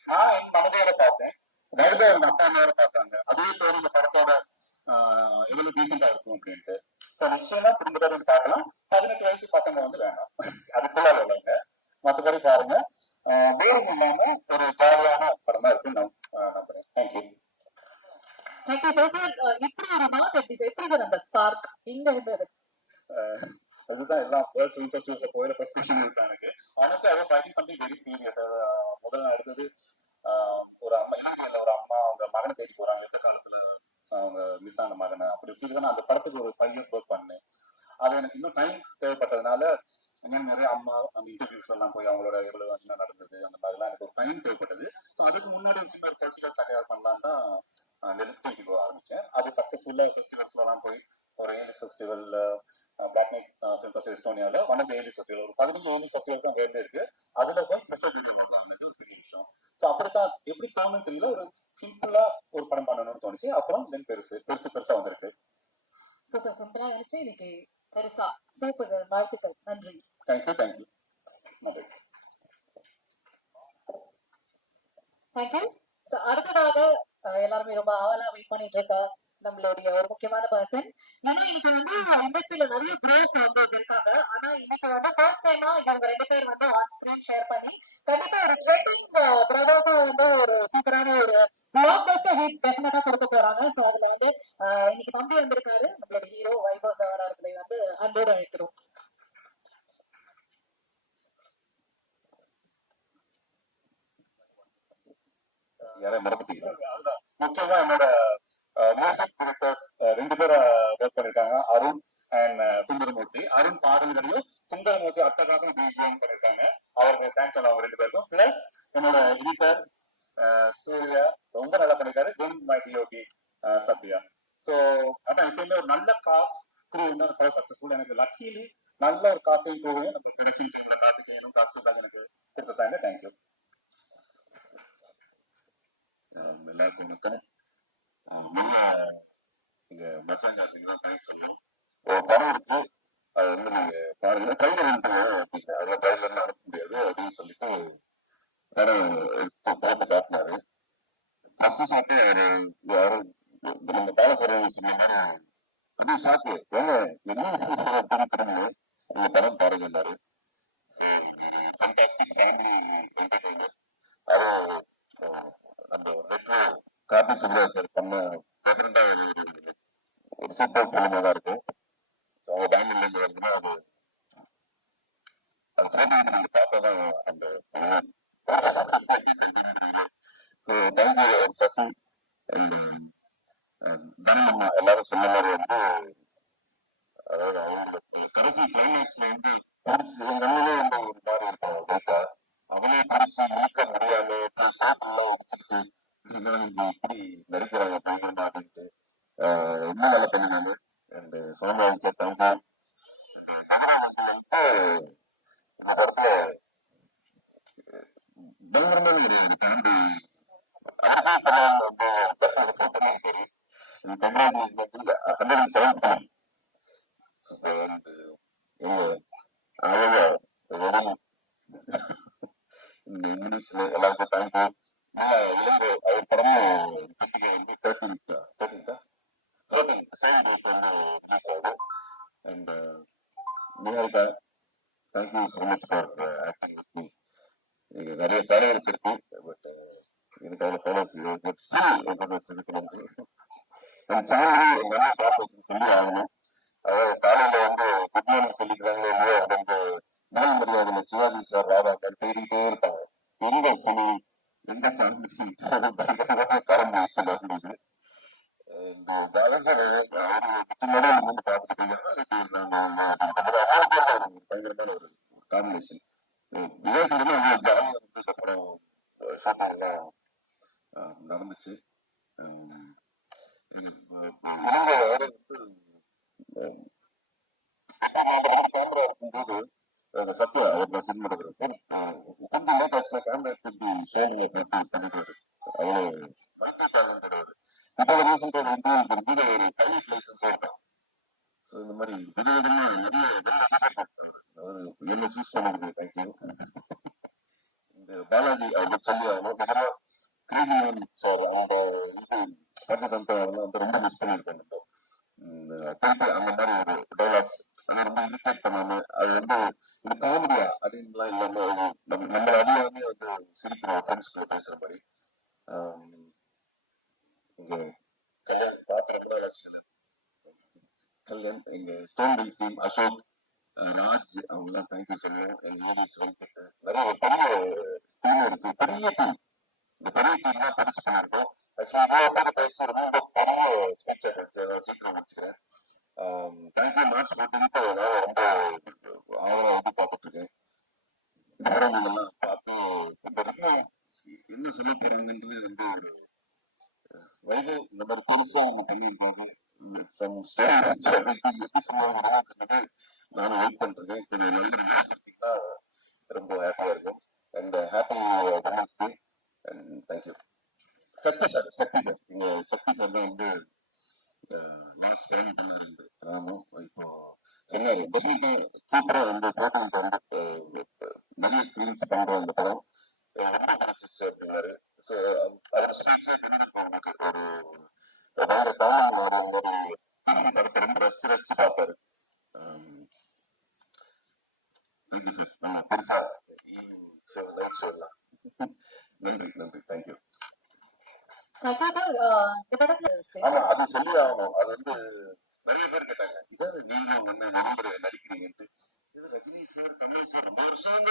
நான் என் மனதையோட பார்த்தேன். வைபவ எங்க அப்பா அம்மாவோட பார்த்தாங்க. அதே பேர் இந்த படத்தோட எவ்வளவு டீசெண்டா இருக்கும் அப்படின்ட்டு. ஸோ நிச்சயமா குடும்பத்தோட பார்க்கலாம். 18 வயசு பசங்க வந்து வேணாம் அதுக்குள்ள இல்லைங்க. மற்றபடி பாருங்க. போரிங் இல்லாம ஒரு ஜாலியான படமா இருக்குன்னு நான் நம்புறேன். தேங்க்யூ. Thank you sir. சார் இப்படி ஒரு நாட் எப்படி சார் எப்படி சார் அந்த ஸ்பார்க் இங்க இருந்தது? அதுதான் எல்லாம் வேர்ல்ட் ஃபிலிம் ஃபெஸ்டிவல்ஸ்ல போயில ஃபர்ஸ்ட் கொஸ்டின் இருக்கு எனக்கு. Honestly I was fighting something very serious. முதல்ல நான் எடுத்தது ஒரு அம்மா அவங்க மகனை தேடி போறாங்க. எந்த காலத்துல அவங்க மிஸ் ஆன மகனை அப்படி சொல்லி நான் அந்த படத்துக்கு ஒரு 5 years ஒர்க் பண்ணேன். அது எனக்கு இன்னும் டைம் தேவைப்பட்டதுனால நிறைய அம்மா அந்த இன்டர்வியூஸ் எல்லாம் போய் அவங்களோட எவ்வளவு என்ன நடந்தது அந்த மாதிரிலாம் எனக்கு ஒரு டைம் தேவைப்பட்டது. ஸோ அதுக்கு முன்னாடி ஒரு சின்ன பொலிட்டிக்கல் தயார் பண்ணலாம் தான் நெருக்கி போக ஆரம்பிச்சேன். அது சக்சஸ்ஃபுல்லா ஃபெஸ்டிவல்ஸ்ல எல்லாம் போய் ஒரு A list festival black night film festival எஸ்டோனியால one of the A list festival ஒரு 15 ஏலிஸ் ஃபெஸ்டிவல் தான் வேறு இருக்கு. அதுல போய் ஸ்பெஷல் வீடியோ வாங்கினது ஒரு பெரிய விஷயம். ஸோ அப்படித்தான் எப்படி தோணுன்னு தெரியல. ஒரு சிம்பிளா ஒரு படம் பண்ணணும்னு தோணுச்சு. அப்புறம் தென் பெருசா வந்திருக்கு. சூப்பர் சிம்பிளா நினைச்சு இன்னைக்கு பெருசா சூப்பர் சார். வாழ்த்துக்கள். நன்றி. தேங்க்யூ நன்றி. தேங்க்யூ. அடுத்ததாக எல்லாருமே ரொம்ப ஆவலா வெயிட் பண்ணிட்டு இருக்கா நம்மளுடைய ஒரு முக்கியமான பர்சன். ஏன்னா இன்னைக்கு வந்து இண்டஸ்ட்ரியில நிறைய க்ரோத் மெம்பர்ஸ் இருக்காங்க. ஆனா இன்னைக்கு வந்து ஃபர்ஸ்ட் டைமா இவங்க 2 பேர் வந்து ஆன் ஸ்கிரீன் ஷேர் பண்ணி கண்டிப்பா ஒரு ட்ரெண்டிங் பிரதர்ஸா வந்து ஒரு சூப்பரான ஒரு பிளாக் பஸ்டர் ஹிட் டெஃபினட்டா கொடுக்க போறாங்க. ஸோ அதுல வந்து இன்னைக்கு தம்பி வந்திருக்காரு. நம்மளோட ஹீரோ வைபவ் சார் அவர்களை வந்து அன்போடு அழைக்கிறோம். யாரையும் மறந்துட்டீங்க. முக்கியமா என்னோட மியூசிக் டைரக்டர்ஸ் 2 பேரும் ஒர்க் பண்ணிருக்காங்க. அருண் அண்ட் சுந்தரமூர்த்தி. அருண் பாடல்களையும் சுந்தரமூர்த்தி அட்டகாசம் பிஜிஎம் பண்ணிருக்காங்க. அவருக்கு தேங்க்ஸ் அவங்க 2 பேருக்கும். பிளஸ் என்னோட எடிட்டர் சூர்யா ரொம்ப நல்லா பண்ணிருக்காரு. Then my DOP Sathya. So அதான் எப்பயுமே ஒரு நல்ல காஸ்ட் க்ரூ இருந்தால் சக்சஸ்ஃபுல். எனக்கு லக்கிலி நல்ல ஒரு காஸ்டிங் க்ரூவையும் எனக்கு ப்ரொடக்ஷன் டீம்ல கார்த்திகேயனும் காஸ்டிங் எனக்கு கொடுத்துருக்காங்க. தேங்க்யூ. எல்லாருக்கும் வணக்கம். இங்க மச்சான் கார்த்திக் தேங்க்ஸ் சொல்லணும். ஒரு படம் இருக்கு அது வந்து நீங்க பாருங்க. ட்ரைலர் அப்படிங்க அதுல ட்ரைலர் அனுப்ப முடியாது அப்படின்னு சொல்லிட்டு படம் பார்த்து காட்டினாரு. ஃபர்ஸ்ட் ஷாட்டு யாரும் நம்ம பாலசரவன் சொன்ன மாதிரி பெரிய ஷாக்கு. ஏங்க என்ன படம் இந்த படம் பாருங்க எல்லாரு. Fantastic family entertainer. அதுவும் அந்த ரெட்ரோ கார்த்திக் சுப்ராஜ் சார் பண்ண டெஃபினட்டா ஒரு சூப்பர் ஃபிலிமா தான் இருக்கும். அவங்க பெங்களூர்ல இருந்து வருதுன்னா அது தேட்டருக்கு நீங்க பார்த்தாதான் அந்த சசி தனமா எல்லாரும் சொன்ன மாதிரி வந்து அதாவது அவங்களோட கடைசி கிளைமேக்ஸ்ல வந்து நம்மளே வந்து ஒரு மாதிரி இருக்கும் டேட்டா அவனே படிச்சு இழுக்க முடியாம சாப்பிடலாம் வச்சுட்டு இப்படி நடிக்கிறாங்க பயங்கரமா அப்படின்ட்டு ரொம்ப நல்லா பண்ணினாங்க. And Somaraj sir thank you. இந்த படத்துல பயங்கரமான ஒரு தாண்டி இங்கிலீஷ்ல எல்லாருக்கும் தேங்க்யூ. அவர் படமும் வந்து 13th சேம் டேட் வந்து ரிலீஸ் ஆகுது. And Niharika thank you so much for acting with me. நிறைய ஃபாலோவர்ஸ் இருக்கு பட் எனக்கு அவ்வளோ ஃபாலோவர்ஸ் இல்லை. பட் ஸ்டில் என்னோட வச்சதுக்கு நன்றி. என் சேனல் எங்க அண்ணா பார்த்து சொல்லி ஆகணும். அதாவது காலையில வந்து குட் மார்னிங் சொல்லிக்கிறாங்களோ இல்லையோ அந்த முதல் மரியாதையில சிவாஜி சார் ராதா சார் தேடிட்டே இருக்காங்க. எங்க சினி எந்த பயங்கரமான காம்பினேஷன் இருந்தது. இந்த தலசர் முன்னாடியே வந்து பார்த்துட்டு பயங்கரமான ஒரு காம்பினேஷன். விவசாயம் ஜாலியாக வந்து இந்த படம் ஷூட்டிங் எல்லாம் நடந்துச்சு. வந்து கேமரா இருக்கும்போது சத்யா அவர் சினிமாட்டோகிராஃபர் கொஞ்சம் லேட் ஆச்சுன்னா கேமரா எடுத்து ஷோல்டர்ல கட்டி பண்ணிடுவாரு. அவ்வளோ கிடையாது. இப்போ ரீசெண்டாக வந்து ஒரு பைலட் லைசன்ஸ் இருக்கான். ஸோ இந்த மாதிரி விதவிதமா நிறைய என்ன சூஸ் பண்ணிருக்கு. தேங்க்யூ. இந்த பாலாஜி அவருக்கு சொல்லி ஆகணும். நிஜமா கிரீஜிமன் சார் அந்த இது பஞ்சதந்திரம் அதெல்லாம் வந்து ரொம்ப மிஸ் பண்ணியிருக்கேன். போயிட்டு அந்த மாதிரி ஒரு டைலாக்ஸ் ரொம்ப இரிட்டேட் பண்ணாம அது வந்து இது காமெடியா அப்படின்லாம் இல்லாம நம்ம அறியாமே வந்து சிரிக்கிறோம் ஃப்ரெண்ட்ஸ் பேசுற மாதிரி. இங்க கல்யாண் இங்க stone tiles team Ashok Raj அவங்க எல்லாம் தேங்க்யூ சொல்லுவோம். என் லேடிஸ் வெல்கிட்ட நிறைய பெரிய டீம் இருக்கு. பெரிய டீம் இந்த பெரிய டீம் தான் பெருசு பண்ணிருக்கோம். ஆக்சுவலா பேசி ரொம்ப சீக்கிரம் முடிச்சுக்கிறேன். தேங்க்யூ மார்ச் 14 நான் ரொம்ப ஆவலா எதிர்பார்த்துட்டு இருக்கேன். எல்லாம் பார்த்து இந்த ரிவ்யூ என்ன சொல்ல போறாங்கன்றது வந்து ஒரு வயது இந்த மாதிரி பெருசா அவங்க பண்ணியிருக்காங்க. நானும் வெயிட் பண்ணிருக்கேன். கொஞ்சம் நல்ல ரொம்ப ஹாப்பியா இருக்கும். And happy women's day and thank you. Shakti sir இங்க சக்தி சார் தான் வந்து லாஸ்ட் டைம் பண்ணிருந்து ராமம் இப்போ சொன்னாரு சூப்பரா வந்து போட்டிங் வந்து நிறைய சீன்ஸ் பண்றோம் இந்த படம் அப்படின்னாரு. ஸோ அதோட ஸ்பீக்ஸே பண்ணிருக்கோம். உங்களுக்கு ஒரு வேற தாமம் மாதிரி படத்தை ரொம்ப ரசிச்சு பார்ப்பாரு. Thank you sir. பெருசா ஈவினிங் ஷோ நைட் ஷோ எல்லாம் நன்றி தேங்க்யூ. ஆமா அது சொல்லி ஆகணும். அது வந்து நிறைய பேர் கேட்டாங்க இதாவது நீங்க உங்க நண்பர் நடிக்கிறீங்கன்ட்டு. ரஜினி சார் கமல் சார் ரொம்ப வருஷம்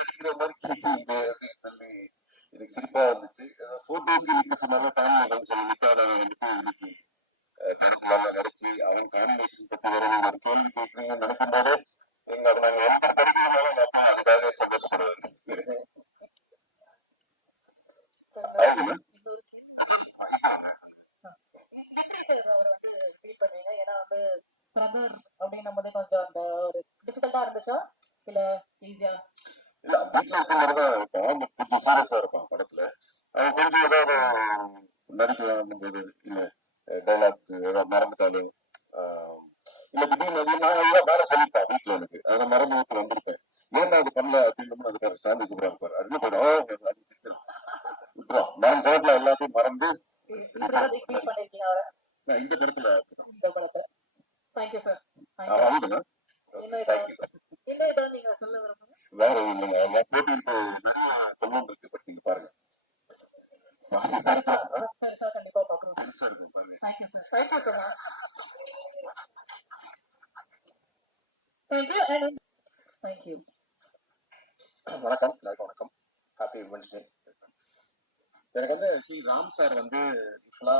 நடிக்கிற மாதிரி அப்படின்னு சொல்லி எனக்கு சிரிப்பா இருந்துச்சு. போட்டோக்கு நிக்க சொன்னாங்க காமிகள் சொல்லி நிக்காதவன் வந்துட்டு இன்னைக்கு கருக்குள்ள நடிச்சு அவன் காம்பினேஷன் பத்தி வர ஒரு கேள்வி கேட்கறீங்கன்னு நினைக்கும் போது நாங்க அதுக்காக சந்தோஷப்படுவாரு. பிரதர் அப்படின்னும் போது கொஞ்சம் அந்த ஒரு டிஃபிகல்ட்டா இருந்துச்சா இல்ல ஈஸியா? இல்ல வீட்டுல இருக்க மாதிரிதான் இருக்கும். கொஞ்சம் சீரியஸா இருப்பான் படத்துல. அவன் கொஞ்சம் ஏதாவது நடிக்கலாம் போது இல்ல டைலாக் ஏதாவது மறந்துட்டாலும் இல்ல திடீர்னு நான் வேலை சொல்லிட்டேன் வீட்டுல எனக்கு அதை மறந்து வீட்டுல வந்திருப்பேன். ஏன்னா அது பண்ணல அப்படின்னு அதுக்காக சாந்தி கூப்பிடாரு பாரு அப்படின்னு போயிடும் விட்டுரும். நான் டோட்டலா எல்லாத்தையும் மறந்து இந்த படத்துல தேங்க்யூ சார். என்ன ஏதாவது நீங்க சொல்ல விரும்புங்க? வேற இல்லைங்க. போட்டிட்டு நிறைய சொல்லணும் இருக்கு. பட் நீங்க பாருங்க. பெருசா பெருசா கண்டிப்பா பாக்குறோம் சார். பெருசா இருக்கும் பாருங்க. Thank you sir. Thank you so much. Thank you and thank you. வணக்கம், எல்லாருக்கும் வணக்கம். ஹாப்பி உமன்ஸ் டே. எனக்கு வந்து ராம் சார் வந்து யூஸ்வலா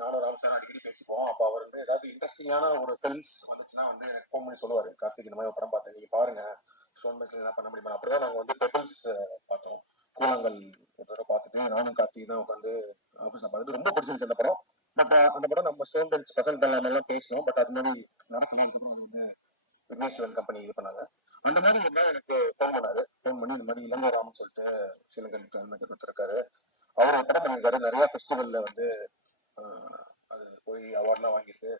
நானும் ராம் சார் அடிக்கடி பேசிப்போம். அப்போ அவர் வந்து ஏதாவது இன்ட்ரெஸ்டிங்கான ஒரு ஃபிலிம்ஸ் வந்துச்சுன்னா வந்து எனக்கு ஃபோன் பண்ணி சொல்லுவார், கார்த்திக் இந்த மாதிரி ஒரு படம் பார்த்தேன், நீங்க பாருங்க, ஸ்டோன் மென்ஸ் என்ன பண்ண முடியுமா. அப்படிதான் நாங்கள் வந்து பெபிள்ஸ் பார்த்தோம், கூழாங்கல் ஒரு தடவை பார்த்துட்டு நானும் கார்த்திக் தான் உட்காந்து ஆஃபீஸில் பார்த்துட்டு ரொம்ப பிடிச்சிருந்துச்சு அந்த படம். பட் அந்த படம் நம்ம ஸ்டோன் பெஞ்ச் பசங்க எல்லாம் பேசணும், பட் அது மாதிரி நடக்கலாம். அதுக்கப்புறம் வந்து விக்னேஸ்வரன் கம்பெனி இது பண்ணாங்க. அந்த மாதிரி ஒரு நாள் எனக்கு ஃபோன் பண்ணாரு. ஃபோன் பண்ணி இந்த மாதிரி இளங்கோ ராமன் சொல்லிட்டு ஸ்ரீலங்கன் கொடுத்துருக்காரு, அவர் படம் பண்ணியிருக்காரு, நிறைய ஃபெஸ்டிவல்ல வந்து அது போய் அவார்ட்லாம் வாங்கியிருக்கு,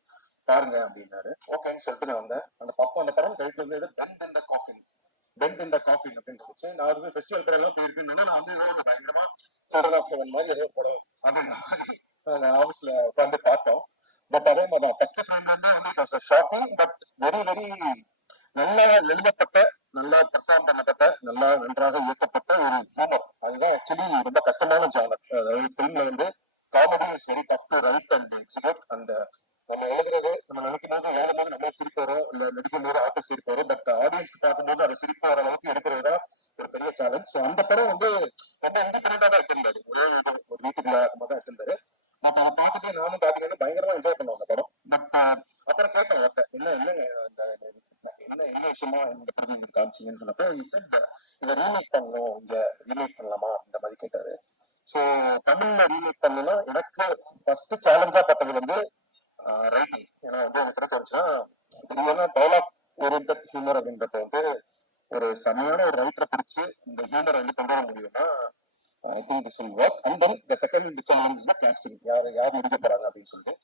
பாருங்க அப்படின்னாரு. ஓகேன்னு சொல்லிட்டு நான் வந்தேன். அந்த படம் டைட்டில் வந்து பெண்ட் இன் த காஃபின், பெண்ட் இன் த காஃபின் அப்படின்னு இருந்துச்சு. நான் வந்து ஃபெஸ்டிவல் பேரெல்லாம் போயிருக்கேன். நான் வந்து பயங்கரமா சில்ட்ரன் ஆஃப் ஹெவன் மாதிரி ஏதோ படம் அப்படின்ற மாதிரி அந்த ஆஃபீஸ்ல உட்காந்து பார்த்தோம். பட் அதே மாதிரி தான் ஃபர்ஸ்ட் ஃபிலிம் வந்து ஷாக்கிங், பட் வெரி வெரி நல்லா எழுதப்பட்ட, நல்லா பெர்ஃபார்ம் பண்ணப்பட்ட, நல்லா நன்றாக இயக்கப்பட்ட ஒரு ஹியூமர். அதுதான் ஆக்சுவலி ரொம்ப கஷ்டமான ஜானர். அதாவது ஃபிலிம்ல வந்து comedy is very tough to right and execute. அந்த நம்ம எழுதுறது, நம்ம நினைக்கும் போது எழுதும் போது நம்ம சிரிப்பு வரும், இல்ல நடிக்கும் போது ஆர்டிஸ்ட் சிரிப்பு வரும், பட் ஆடியன்ஸ் பார்க்கும்போது அதை சிரிப்பு வர அளவுக்கு எடுக்கிறது தான் ஒரு பெரிய சேலஞ்ச். ஸோ அந்த படம் வந்து ரொம்ப இண்டிபெண்டா தான் எடுத்திருந்தாரு, ஒரே ஒரு வீட்டுக்குள்ள தான் எடுத்திருந்தாரு. பட் அதை பார்த்துட்டு நானும் பார்த்துட்டு பயங்கரமா என்ஜாய் பண்ணுவோம் அந்த படம். பட் அப்புறம் கேட்டேன் அவர்கிட்ட, என்ன விஷயமா இந்த படம் காமிச்சிங்கன்னு சொன்னப்ப இதை ரீமேக் பண்ணணும், இங்க ரீமேக் பண்ணலாமா இந்த மாதிரி கேட்டாரு. ஸோ தமிழ்ல ரீமேக் பண்ணணும்னா எனக்கு ஃபர்ஸ்ட் சேலஞ்சா பார்த்தது வந்து ரைட்டிங். ஏன்னா வந்து எனக்கு என்ன தோணுச்சுன்னா, டயலாக் ஓரியன்டட் ஹியூமர் அப்படின்றத வந்து ஒரு செமையான ஒரு ரைட்டரை பிடிச்சு இந்த ஹியூமரை வந்து கொண்டு வர முடியும்னா I think this will work. And then the second challenge is the casting, யார் நடிக்க போறாங்க அப்படின்னு சொல்லிட்டு.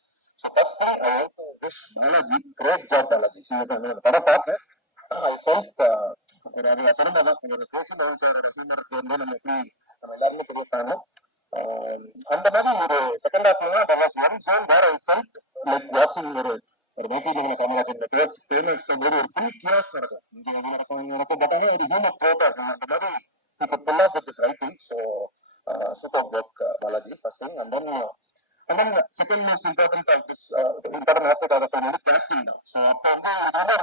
So first I want to wish Balaji great job. Balaji அந்த படம் பார்த்தேன். ஐ ஃபெல்ட் அது சொன்னதான் ஒரு பேசும் ஹியூமருக்கு வந்து நம்ம எல்லாருமே பெரிய ஃபேனு. அந்த மாதிரி ஒரு செகண்ட் ஹாஃப்ல there was one zone where I felt like watching ஒரு வேட்டையில காமராஜன் பேமெண்ட்ஸ் போது ஒரு ஃபுல் கியூஸ் நடக்கும், இங்க நடக்கும். பட் ஆனால் ஒரு ஹியூமர் ப்ரோட்டா இருக்கும். அந்த மாதிரி இப்போ pull off with writing. So super work Balaji, first thing. And then second most important of this important aspect of the வந்து கேஸ்டிங் தான். ஸோ அப்போ வந்து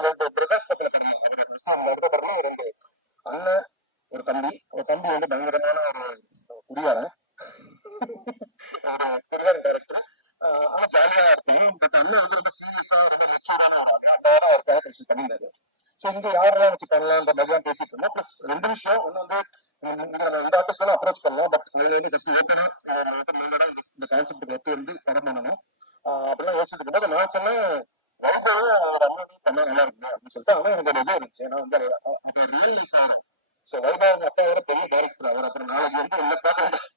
ரெண்டு பிரகாஷ் பத்தில பண்ணலாம். அவர் அடுத்த படம் ரெண்டு அண்ணன், ஒரு தம்பி வந்து பயங்கரமான ஒரு குடியாரன், ஒரு குடியாரன் டைரக்டர். ஆனா ஜாலியா இருக்கும். பட் அண்ணன் வந்து ரொம்ப சீரியஸா ரொம்ப மெச்சூர்டான ஒரு கேரக்டர் பண்ணியிருந்தாரு. ஸோ இங்க யாரெல்லாம் வச்சு பண்ணலான்ற மாதிரி தான் பேசிட்டு இருந்தோம். பிளஸ் ரெண்டு விஷயம், ஒண்ணு வந்து இந்த ஆர்டிஸ்ட் எல்லாம் அப்ரோச் பண்ணலாம், பட் வந்து ஃபர்ஸ்ட் ஓப்பனா இந்த கான்செப்ட் ஒத்து வந்து படம் பண்ணணும் அப்படிலாம் யோசிச்சுட்டு இருக்கும்போது நான் சொன்னேன், பண்ணா நல்லா இருக்கு அப்படின்னு சொல்லிட்டு. ஆனா எனக்கு ஒரு இது இருந்துச்சு, ஏன்னா வந்து ரியல் லைஃப் ஆகும். ஸோ வைபாவங்க அப்பாவோட பெரிய டேரக்டர் அவர். அப்புறம் நாளைக்கு வந்து என்ன பார்க்க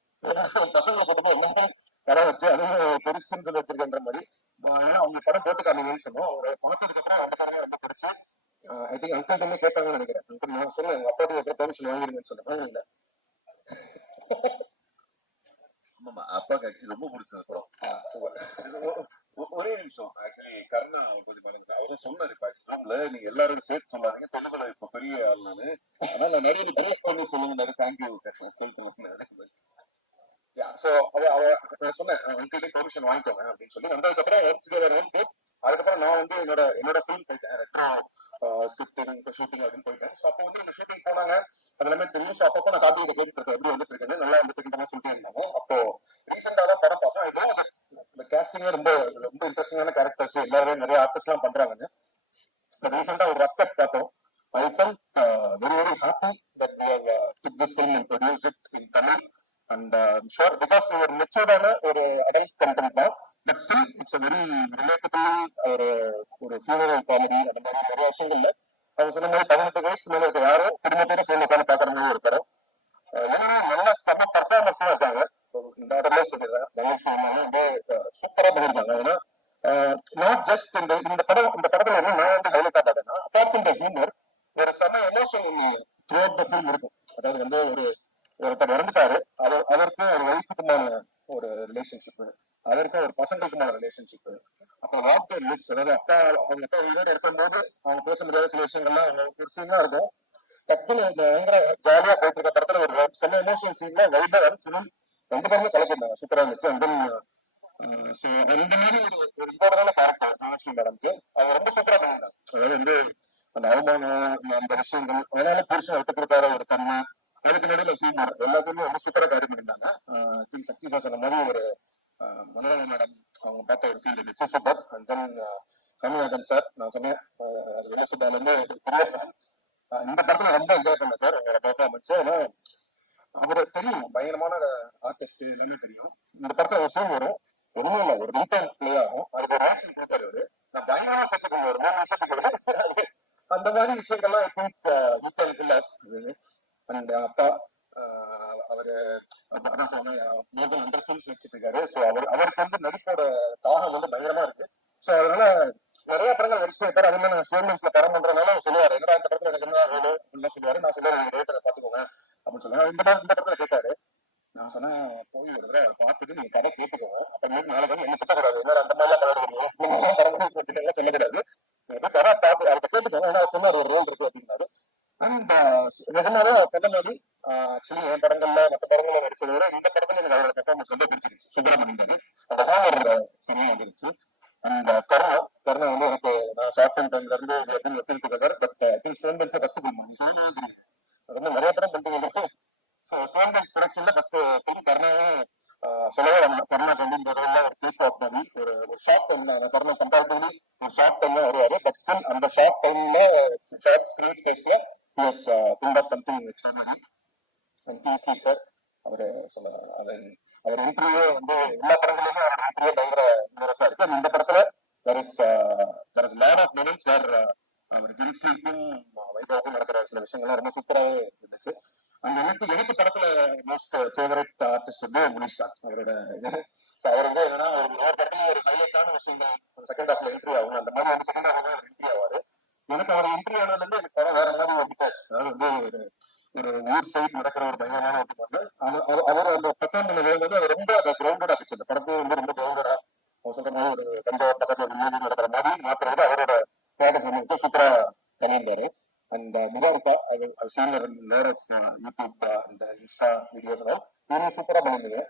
பசங்களை போட்டு எல்லாமே கடை வச்சு அதுவும் பெருசுன்னு வச்சிருக்கின்ற மாதிரி. ஏன்னா அவங்க படம் போட்டு காமிங்கன்னு சொன்னோம். அவங்க பார்த்ததுக்கு அப்புறம் அந்த படமே ரொம்ப பிடிச்சி ஐ திங்க் அங்கிட்ட கேட்டாங்கன்னு நினைக்கிறேன். நான் சொன்னேன் எங்க அப்பா பெர்மிஷன் வாங்கிருங்கன்னு சொன்னேன். இல்லை ஆமாமா, அப்பாவுக்கு ஆக்சுவலி ரொம்ப பிடிச்சது படம். ஒரே நிமிஷம், ஆக்சுவலி கருணா கொஞ்சம் பாருங்க, அவரும் சொன்னாரு இப்ப நீங்க எல்லாரும் சேர்த்து சொல்லாதீங்க, தெலுங்குல இப்ப பெரிய ஆள் நானு, அதனால நான் நிறைய பிரேக் பண்ணி சொல்லுங்க, தேங்க்யூ சொல்லிட்டு. சோ நான் சொன்னேன் அவங்ககிட்ட பெர்மிஷன் வாங்கிக்கோங்க அப்படின்னு சொல்லி. வந்ததுக்கு அப்புறம் அதுக்கப்புறம் நான் வந்து என்னோட ஃபிலிம் போயிட்டேன், ரெட்ரோ ஸ்கிரிப்டிங் ஷூட்டிங் அப்படின்னு போயிட்டேன். ஸோ அப்போ வந்து இந்த ஷூட்டிங் போனாங்க, அது எல்லாமே தெரியும். ஸோ அப்பப்போ நான் காப்பி கேட்டுட்டு இருக்கேன், எப்படி வந்துட்டு இருக்கேன், நல்லா வந்துட்டு இருக்கேன் சொல்லிட்டு இருந்தாங்க. அப்போ ரீசெண்டா தான் படம் பார்த்தோம். இந்த கேஸ்டிங்கே ரொம்ப ரொம்ப இன்ட்ரெஸ்டிங்கான கேரக்டர்ஸ், எல்லாருமே நிறைய ஆர்டிஸ்ட் எல்லாம் பண்றாங்க. ரீசெண்டா ஒரு ரஃப் கட் பார்த்தோம். I felt very very happy that we have took this film and produced it in Tamil. And I'm sure because ஒரு மெச்சூர்டான ஒரு அடல்ட் கண்டென்ட் தான், but still it's a very relatable ஒரு funeral comedy. அந்த மாதிரி நிறைய விஷயங்கள்ல அவங்க சொன்ன மாதிரி 18 வயசு மேல இருக்க யாரும் குடும்பத்தோட சேர்ந்து உட்காந்து பாக்குற மாதிரி ஒரு படம். ஏன்னா நல்ல செம்ம பர்ஃபார்மன்ஸ் தான் இருக்காங்க. இந்த ஆடமே சொல்லிடுறேன், வந்து சூப்பரா பண்ணிருக்காங்க. ஏன்னா நாட் ஜஸ்ட் இந்த படத்துல என்ன நான் வந்து ஹைலைட் ஆகாதுன்னா, அப்பார்ட் ஃப்ரம் த ஹியூமர் ஒரு செம்ம emotion throughout the film இருக்கும். அதாவது வந்து ஒருத்தர் இறந்துட்டாரு, அதற்கும் ஒரு ஒய்ஃபுக்குமான ஒரு ரிலேஷன்ஷிப், அதற்கும் ஒரு பசங்களுக்குமான ரிலேஷன்ஷிப். அப்போ வார்த்தை மிஸ், அதாவது அவங்க அப்பா உயிரோட இருக்கும்போது அவங்க பேச முடியாத சில விஷயங்கள்லாம் ஒரு சீன்லாம் இருக்கும். டக்குன்னு பயங்கர ஜாலியா போயிட்டு இருக்க படத்துல ஒரு செம்ம எமோஷனல் சீன்ல வைபவன் ரெண்டு பேருமே கலக்கிருந்தாங்க, சூப்பரா இருந்துச்சு. அண்ட் தென் அந்த மாதிரி ஒரு இதோட கேரக்டர் மகாலட்சுமி மேடம்க்கு அவங்க ரொம்ப சூப்பரா பண்ணியிருந்தாங்க. அதாவது வந்து அந்த அவமானம், அந்த விஷயங்கள், அதனால புருஷன் விட்டு கொடுக்காத ஒரு தன்மை, அதுக்கு நடுவில் ஹியூமர், எல்லாத்தையுமே ரொம்ப சூப்பரா கேரி பண்ணியிருந்தாங்க. சக்தி சொன்ன மாதிரி ஒரு மனோரமா மேடம் அவங்க பார்த்த ஒரு ஃபீல் இருந்துச்சு, super. And then Kamal Haasan sir, நான் சொன்னேன் வினசுதால இருந்து இந்த படத்துல ரொம்ப என்ஜாய் பண்ணேன் சார் உங்களோட பெர்ஃபார்மன்ஸ். ஏன்னா அவரு தெரியும், பயங்கரமான ஆர்டிஸ்ட் எல்லாமே தெரியும். இந்த படத்துல ஒரு சீன் வரும், ஒண்ணும் இல்ல, ஒரு ரீட்டைல் பிளே ஆகும், அதுக்கு ஒரு ஆக்ஷன் கொடுத்தாரு அவரு. நான் பயங்கரமா செட் பண்ணுவேன் ஒரு 3 நிமிஷத்துக்கு. அந்த மாதிரி விஷயங்கள்லாம் ஐ திங்க் ரீட்டைல் இல்ல. அண்ட் அப்பா அவரு அதான் சொன்னேன், மோர் தென் 100 ஃபிலிம்ஸ் வச்சுட்டு இருக்காரு. ஸோ அவருக்கு வந்து நடிப்போட தாகம் வந்து பயங்கரமா இருக்கு. ஸோ அதனால நிறைய படங்கள் நடிச்சிருக்காரு. அதே மாதிரி நான் ஸ்டேட்மெண்ட்ஸ்ல தரம் பண்றதுனால சொல்லுவாரு, என்னடா இந்த படத்துல எனக்கு என்ன ரோடு அப்படின்னு சொல்லுவாரு. நான் சொல்லுவேன் ரேட்டரை பாத்துக்கோங்க அப்படின்னு சொல்லுவேன். இந்த படத்துல கேட்டாரு, நான் சொன்னேன் போய் ஒரு தடவை பார்த்துட்டு நீங்க கதை கேட்டுக்கோங்க, அப்புறமேட்டு நாளைக்கு வந்து என்ன திட்டக்கூடாது, என்ன அந்த மாதிரிலாம் படம் சொல்லக்கூடாது, கதை பார்த்து அவர்கிட்ட கேட்டுக்கோங்க, ஏன்னா சொன்னார் ஒரு ரோல் இருக்கு அப்படின்னாரு. அண்ட் நிஜமாவே சொன்ன மாதிரி ஆக்சுவலி என் படங்கள்ல மற்ற படங்கள்ல நடிச்சதை விட இந்த படத்துல எனக்கு அவரோட பெர்ஃபார்மன்ஸ் வந்து பிடிச்சிருச்சு, சுப்பிரமணியன். அந்த ஹோமரோட சரியா வந்துருச்சு. அண்ட் கருணா வந்து எனக்கு நான் ஷார்ட் ஃபிலிம் டைம்ல இருந்து feel together, but I think Stone Bells first film ரொம்ப நிறைய படம் பண்ணிட்டு. ஸோ ஸ்டோன் பெல்ஸ் ப்ரொடக்ஷன்ல ஃபர்ஸ்ட் ஃபிலிம் கருணாவும் சொல்லவே வேணாம். கருணாக்கு வந்து இந்த ரோல்ல ஒரு கேக் ஆஃப் பண்ணி ஒரு ஷார்ட் டைம்ல கருணா கம்பேரிட்டிவ்லி ஒரு ஷார்ட் டைம்ல வருவாரு. பட் ஸ்டில் அந்த ஷார்ட் டைம்ல ஷார்ட் ஸ்கிரீன் ஸ்பேஸ்ல something extraordinary. And DST sir அவர் சொல்ல அவர் இன்டர்வியூ வந்து எல்லா படங்களையுமே அவர் இன்டர்வியூ பயங்கர இன்ட்ரெஸ்டா இருக்கு. இந்த படத்துல there is lot of moments where அவர் கிரிக்ஸ்லிக்கும் வைபவுக்கும் நடக்கிற சில விஷயங்கள்லாம் ரொம்ப சூப்பராகவே இருந்துச்சு. அண்ட் எனக்கு படத்துல மோஸ்ட் ஃபேவரட் ஆர்டிஸ்ட் வந்து முனிஷ் தான் அவரோட இது. அவர் வந்து என்னன்னா ஒரு படத்துல ஒரு ஹைலைட்டான விஷயங்கள் செகண்ட் ஹாஃப்ல என்ட்ரி ஆகும், அந்த மாதிரி வந்து செகண்ட் ஹாஃப் என்ட்ரி ஆவாரு. எனக்கு அவர் என்ட்ரி ஆனதுல இருந்து எனக்கு படம் வேற மாதிரி வந்துட்டாச்சு. அதாவது வந்து ஒரு ஊர் சைட் நடக்கிற ஒரு பயங்கரமான ஒரு வந்து அவர் அந்த பெர்ஃபார்ம் பண்ண வேலை வந்து அவர் ரொம்ப கிரௌண்டடா இருந்துச்சு. அந்த படத்தையும் வந்து ரொம்ப கிரௌண்டடா சொல்ற மாதிரி ஒரு தஞ்சாவூர் பக்கத்துல நடக்கிற மாதிரி மாத்துறது அவரோட கேரக்டர் சூப்பரா பண்ணியிருந்தாரு. அண்ட் முகாரிக்கா அது சீனியர் லேரஸ் யூடியூப் இந்த இன்ஸ்டா வீடியோஸ் எல்லாம் சூப்பரா பண்ணியிருந்தது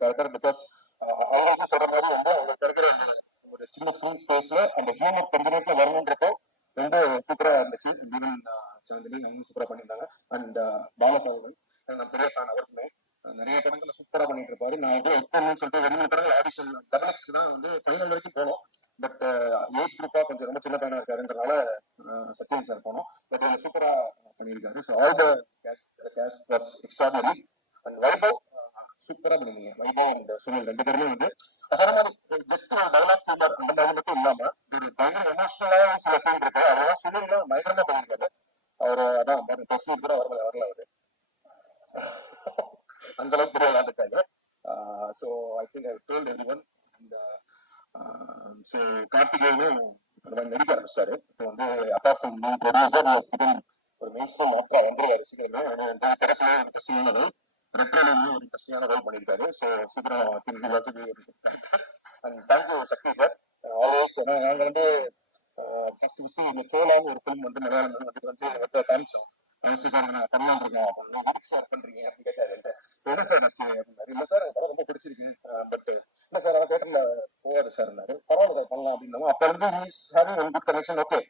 கரெக்டர். பிகாஸ் அவங்களுக்கு சொல்ற மாதிரி வந்து அவங்களுக்கு இருக்கிற ஒரு சின்ன ஸ்கிரீன் ஸ்பேஸ்ல அந்த ஹியூமர் கொஞ்ச நேரத்துல வரணுன்றப்போ ரொம்ப சூப்பரா இருந்துச்சு. சாந்தினி அவங்க சூப்பரா பண்ணியிருந்தாங்க. அண்ட் பாலசாமி நான் பெரிய ஃபேன், அவருக்குமே நிறைய படங்களை சூப்பரா பண்ணிட்டு இருப்பாரு. நான் வந்து எப்பவுமே சொல்லிட்டு 2-3 படங்கள் ஆடிஷன் டபுள்எக்ஸ்க்கு தான் வந்து ஃபைனல் வரைக்கும் போனோம். பட் ஏஜ் குரூப்பா கொஞ்சம் ரொம்ப சின்ன பையனா இருக்காருன்றனால சத்யன் சார் போனோம். பட் சூப்பரா பண்ணியிருக்காரு. So all the cast was extraordinary. And Vaibhav சூப்பரா பண்ணிருந்தீங்க. வைபவ் அண்ட் சுனில் ரெண்டு பேருமே வந்து சொன்ன மாதிரி ஜஸ்ட் ஒரு டயலாக் ஃபீலர் அந்த மாதிரி மட்டும் இல்லாம ஒரு பயங்கர எமோஷனலா சில சீன் இருக்கு. அதெல்லாம் சுனில் பயங்கரமா பண்ணியிருக்காரு. அவரு அதான் டெஸ்ட் கூட வரல அவரு அந்த அளவுக்கு பெரிய விளையாண்டுருக்காங்க. So I think I told everyone. And so கார்த்திகேயனும் அந்த மாதிரி நடிக்க ஆரம்பிச்சாரு. ஸோ வந்து அப்பார்ட் ஃப்ரம் பீயிங் ப்ரொடியூசர் ஒரு மெயின் ஸ்ட்ரீம் ஆக்டரா வந்துருவாரு சீக்கிரமே. கடைசியாக ஒரு கஷ்டமான ரோல், ரெட்ரோலையும் ஒரு கஷ்டமான ரோல் பண்ணியிருக்காரு. ஸோ சீக்கிரம் and thank you Shakti sir always. ஏன்னா நாங்கள் வந்து ஃபர்ஸ்ட் இந்த சோலான்னு ஒரு ஃபிலிம் வந்து மலையாளம் வந்து காமிச்சோம். சார் நான் பண்ணலாம் இருக்கேன் அப்படின்னு சார் பண்றீங்க அப்படின்னு கேட்டாரு. என்ன சார் ஆச்சு அப்படின்னாரு. இல்லை சார் படம் ரொம்ப பிடிச்சிருக்கு, பட் இல்லை சார் ஆனால் தேட்டர்ல போகாது சார் இருந்தாரு. பரவாயில்ல சார் பண்ணலாம் அப்படின்னா அப்ப வந்து குட் கனெக்ஷன். ஓகே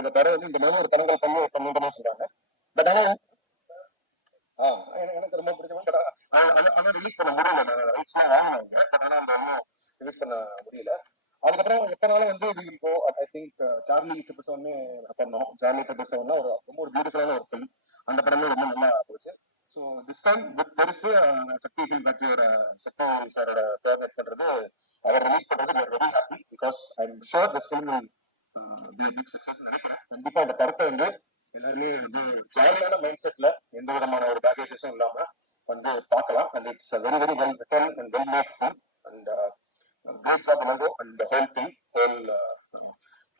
இந்த படம் வந்து இந்த மாதிரி ஒரு படங்கள் பண்ணுறோம்னு சொல்றாங்க. பட் ஆனால் எனக்கு ரொம்ப பிடிச்சவங்க. பட் ஆனால் ரிலீஸ் பண்ண முடியல. நான் ரைட்ஸ் எல்லாம் வாங்கினாங்க, பட் ஆனால் அந்த ரிலீஸ் பண்ண முடியல. அதுக்கப்புறம் எப்பனாலும் வந்து இப்போ ஐ திங்க் சார்லி ட்ரிபிள்செவன் பண்ணோம். சார்லி ட்ரிபிள்செவன் ஒரு ரொம்ப ஒரு பியூட்டிஃபுல்லான ஒரு ஃபிலிம். அந்த படமே ரொம்ப நல்லா போச்சு. ஸோ திஸ் டைம் வித் பெருசு சக்தி ஃபிலிம் ஃபேக்டரியோட சக்தி சாரோட கோஆர்டினேட் பண்றது, அவர் ரிலீஸ் பண்றது very happy. Because I am sure this film big success நினைக்கிறேன். கண்டிப்பா இந்த படத்தை வந்து எல்லாருமே வந்து ஜாலியான மைண்ட் செட்ல எந்த விதமான ஒரு பேக்கேஜஸும் இல்லாம வந்து பார்க்கலாம். And it's very very well written and well made film. And great job Alonso and the whole team, whole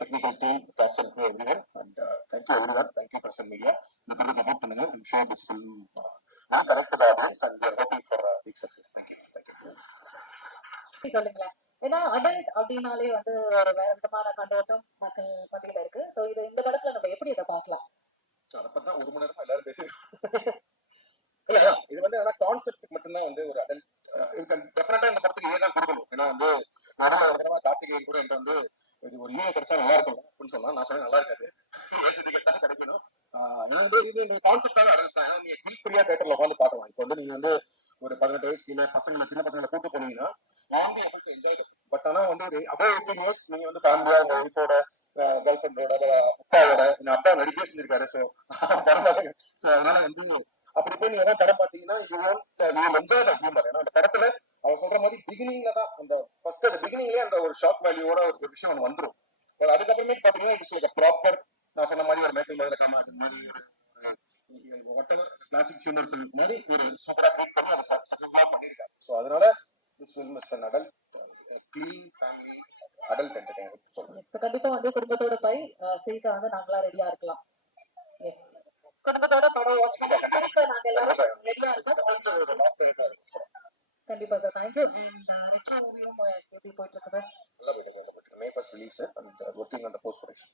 technical team, cast and crew, everyone. And thank you everyone. Thank you Prasad Media. The producer of the film. I'm sure this film will connect to the audience and we are hoping for a big success. Thank you. Thank you. சொல்லுங்களேன். ஏன்னா adult அப்படின்னாலே வந்து ஒரு வேற விதமான கண்ணோட்டம் மக்கள் மத்தியில இருக்கு. சோ இது இந்த படத்துல நம்ம எப்படி இதை பார்க்கலாம்? அதை பத்தி தான் 1 மணி நேரமா எல்லாரும் பேசுறோம். இது வந்து ஆனா கான்செப்ட் மட்டும்தான் வந்து ஒரு அடல்ட் என்கிட்ட வந்து இது ஒரு ஈவன் கிடைச்சா நல்லா இருக்கும் அப்படின்னு சொன்னா நான் சொன்னேன் நல்லா இருக்காது, ஏசி டிக்கெட் தான் கிடைக்கணும். இது கான்செப்டாக இருப்பேன். நீங்க கில் ஃப்ரீயா தேட்டர்ல உட்காந்து பார்க்கலாம். இப்போ வந்து நீங்க வந்து ஒரு 18 வயசு கீழே பசங்களை சின்ன பசங்களை கூட்டு போனீங்கன்னா நான் வந்து எப்படி என்ஜாய் பண்ணுவேன். பட் ஆனா வந்து ஒரு அப்படியே 18 இயர்ஸ் நீங்க வந்து ஃபேமிலியா உங்க ஒய்ஃபோட கேர்ள் ஃப்ரெண்டோட அப்பாவோட அப்பா நடிக்கவே செஞ்சிருக்காரு. ஸோ அதனால வந்து அப்படி போய் நீங்க படம் பார்த்தீங்கன்னா என்ஜாய் த ஹியூமர். ஏன்னா அந்த படத்துல அவர் சொல்ற மாதிரி பிகினிங்ல தான் அந்த ஃபர்ஸ்ட் அந்த பிகினிங்லேயே அந்த ஒரு ஷாக் வேல்யூவோட ஒரு விஷயம் ஒன்று வந்துடும். பட் அதுக்கப்புறமே பாத்தீங்கன்னா இட்ஸ் லைக் ப்ராப்பர் நான் சொன்ன மாதிரி ஒரு மேக்கல் இருக்காம அது மாதிரி ஒரு கிளாசிக் ஹியூமர் ஃபிலிம் மாதிரி ஒரு சூப்பரா கிரியேட் பண்ணி அதை சக்சஸ்ஃபுல்லா பண்ணியிருக்காங்க. ஸோ அதனால this film is an adult clean family adult entertainment சொல்றேன். Yes, கண்டிப்பா வந்து குடும்பத்தோட போய் சிரிக்க வந்து நாங்களா ரெடியா இருக்கலாம். எஸ், குடும்பத்தோட படம் வாட்ச் பண்ணி சிரிக்க நாங்க எல்லாரும் ரெடியா இருக்கோம். கண்டிப்பா சார், தேங்க்யூ. அண்ட் ரெட்ரோ மூவியும் எப்படி போயிட்டு இருக்கு sir? May 1st release and working on the post production.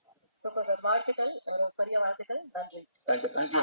Super sir, வாழ்த்துக்கள், பெரிய வாழ்த்துக்கள், நன்றி. Thank you.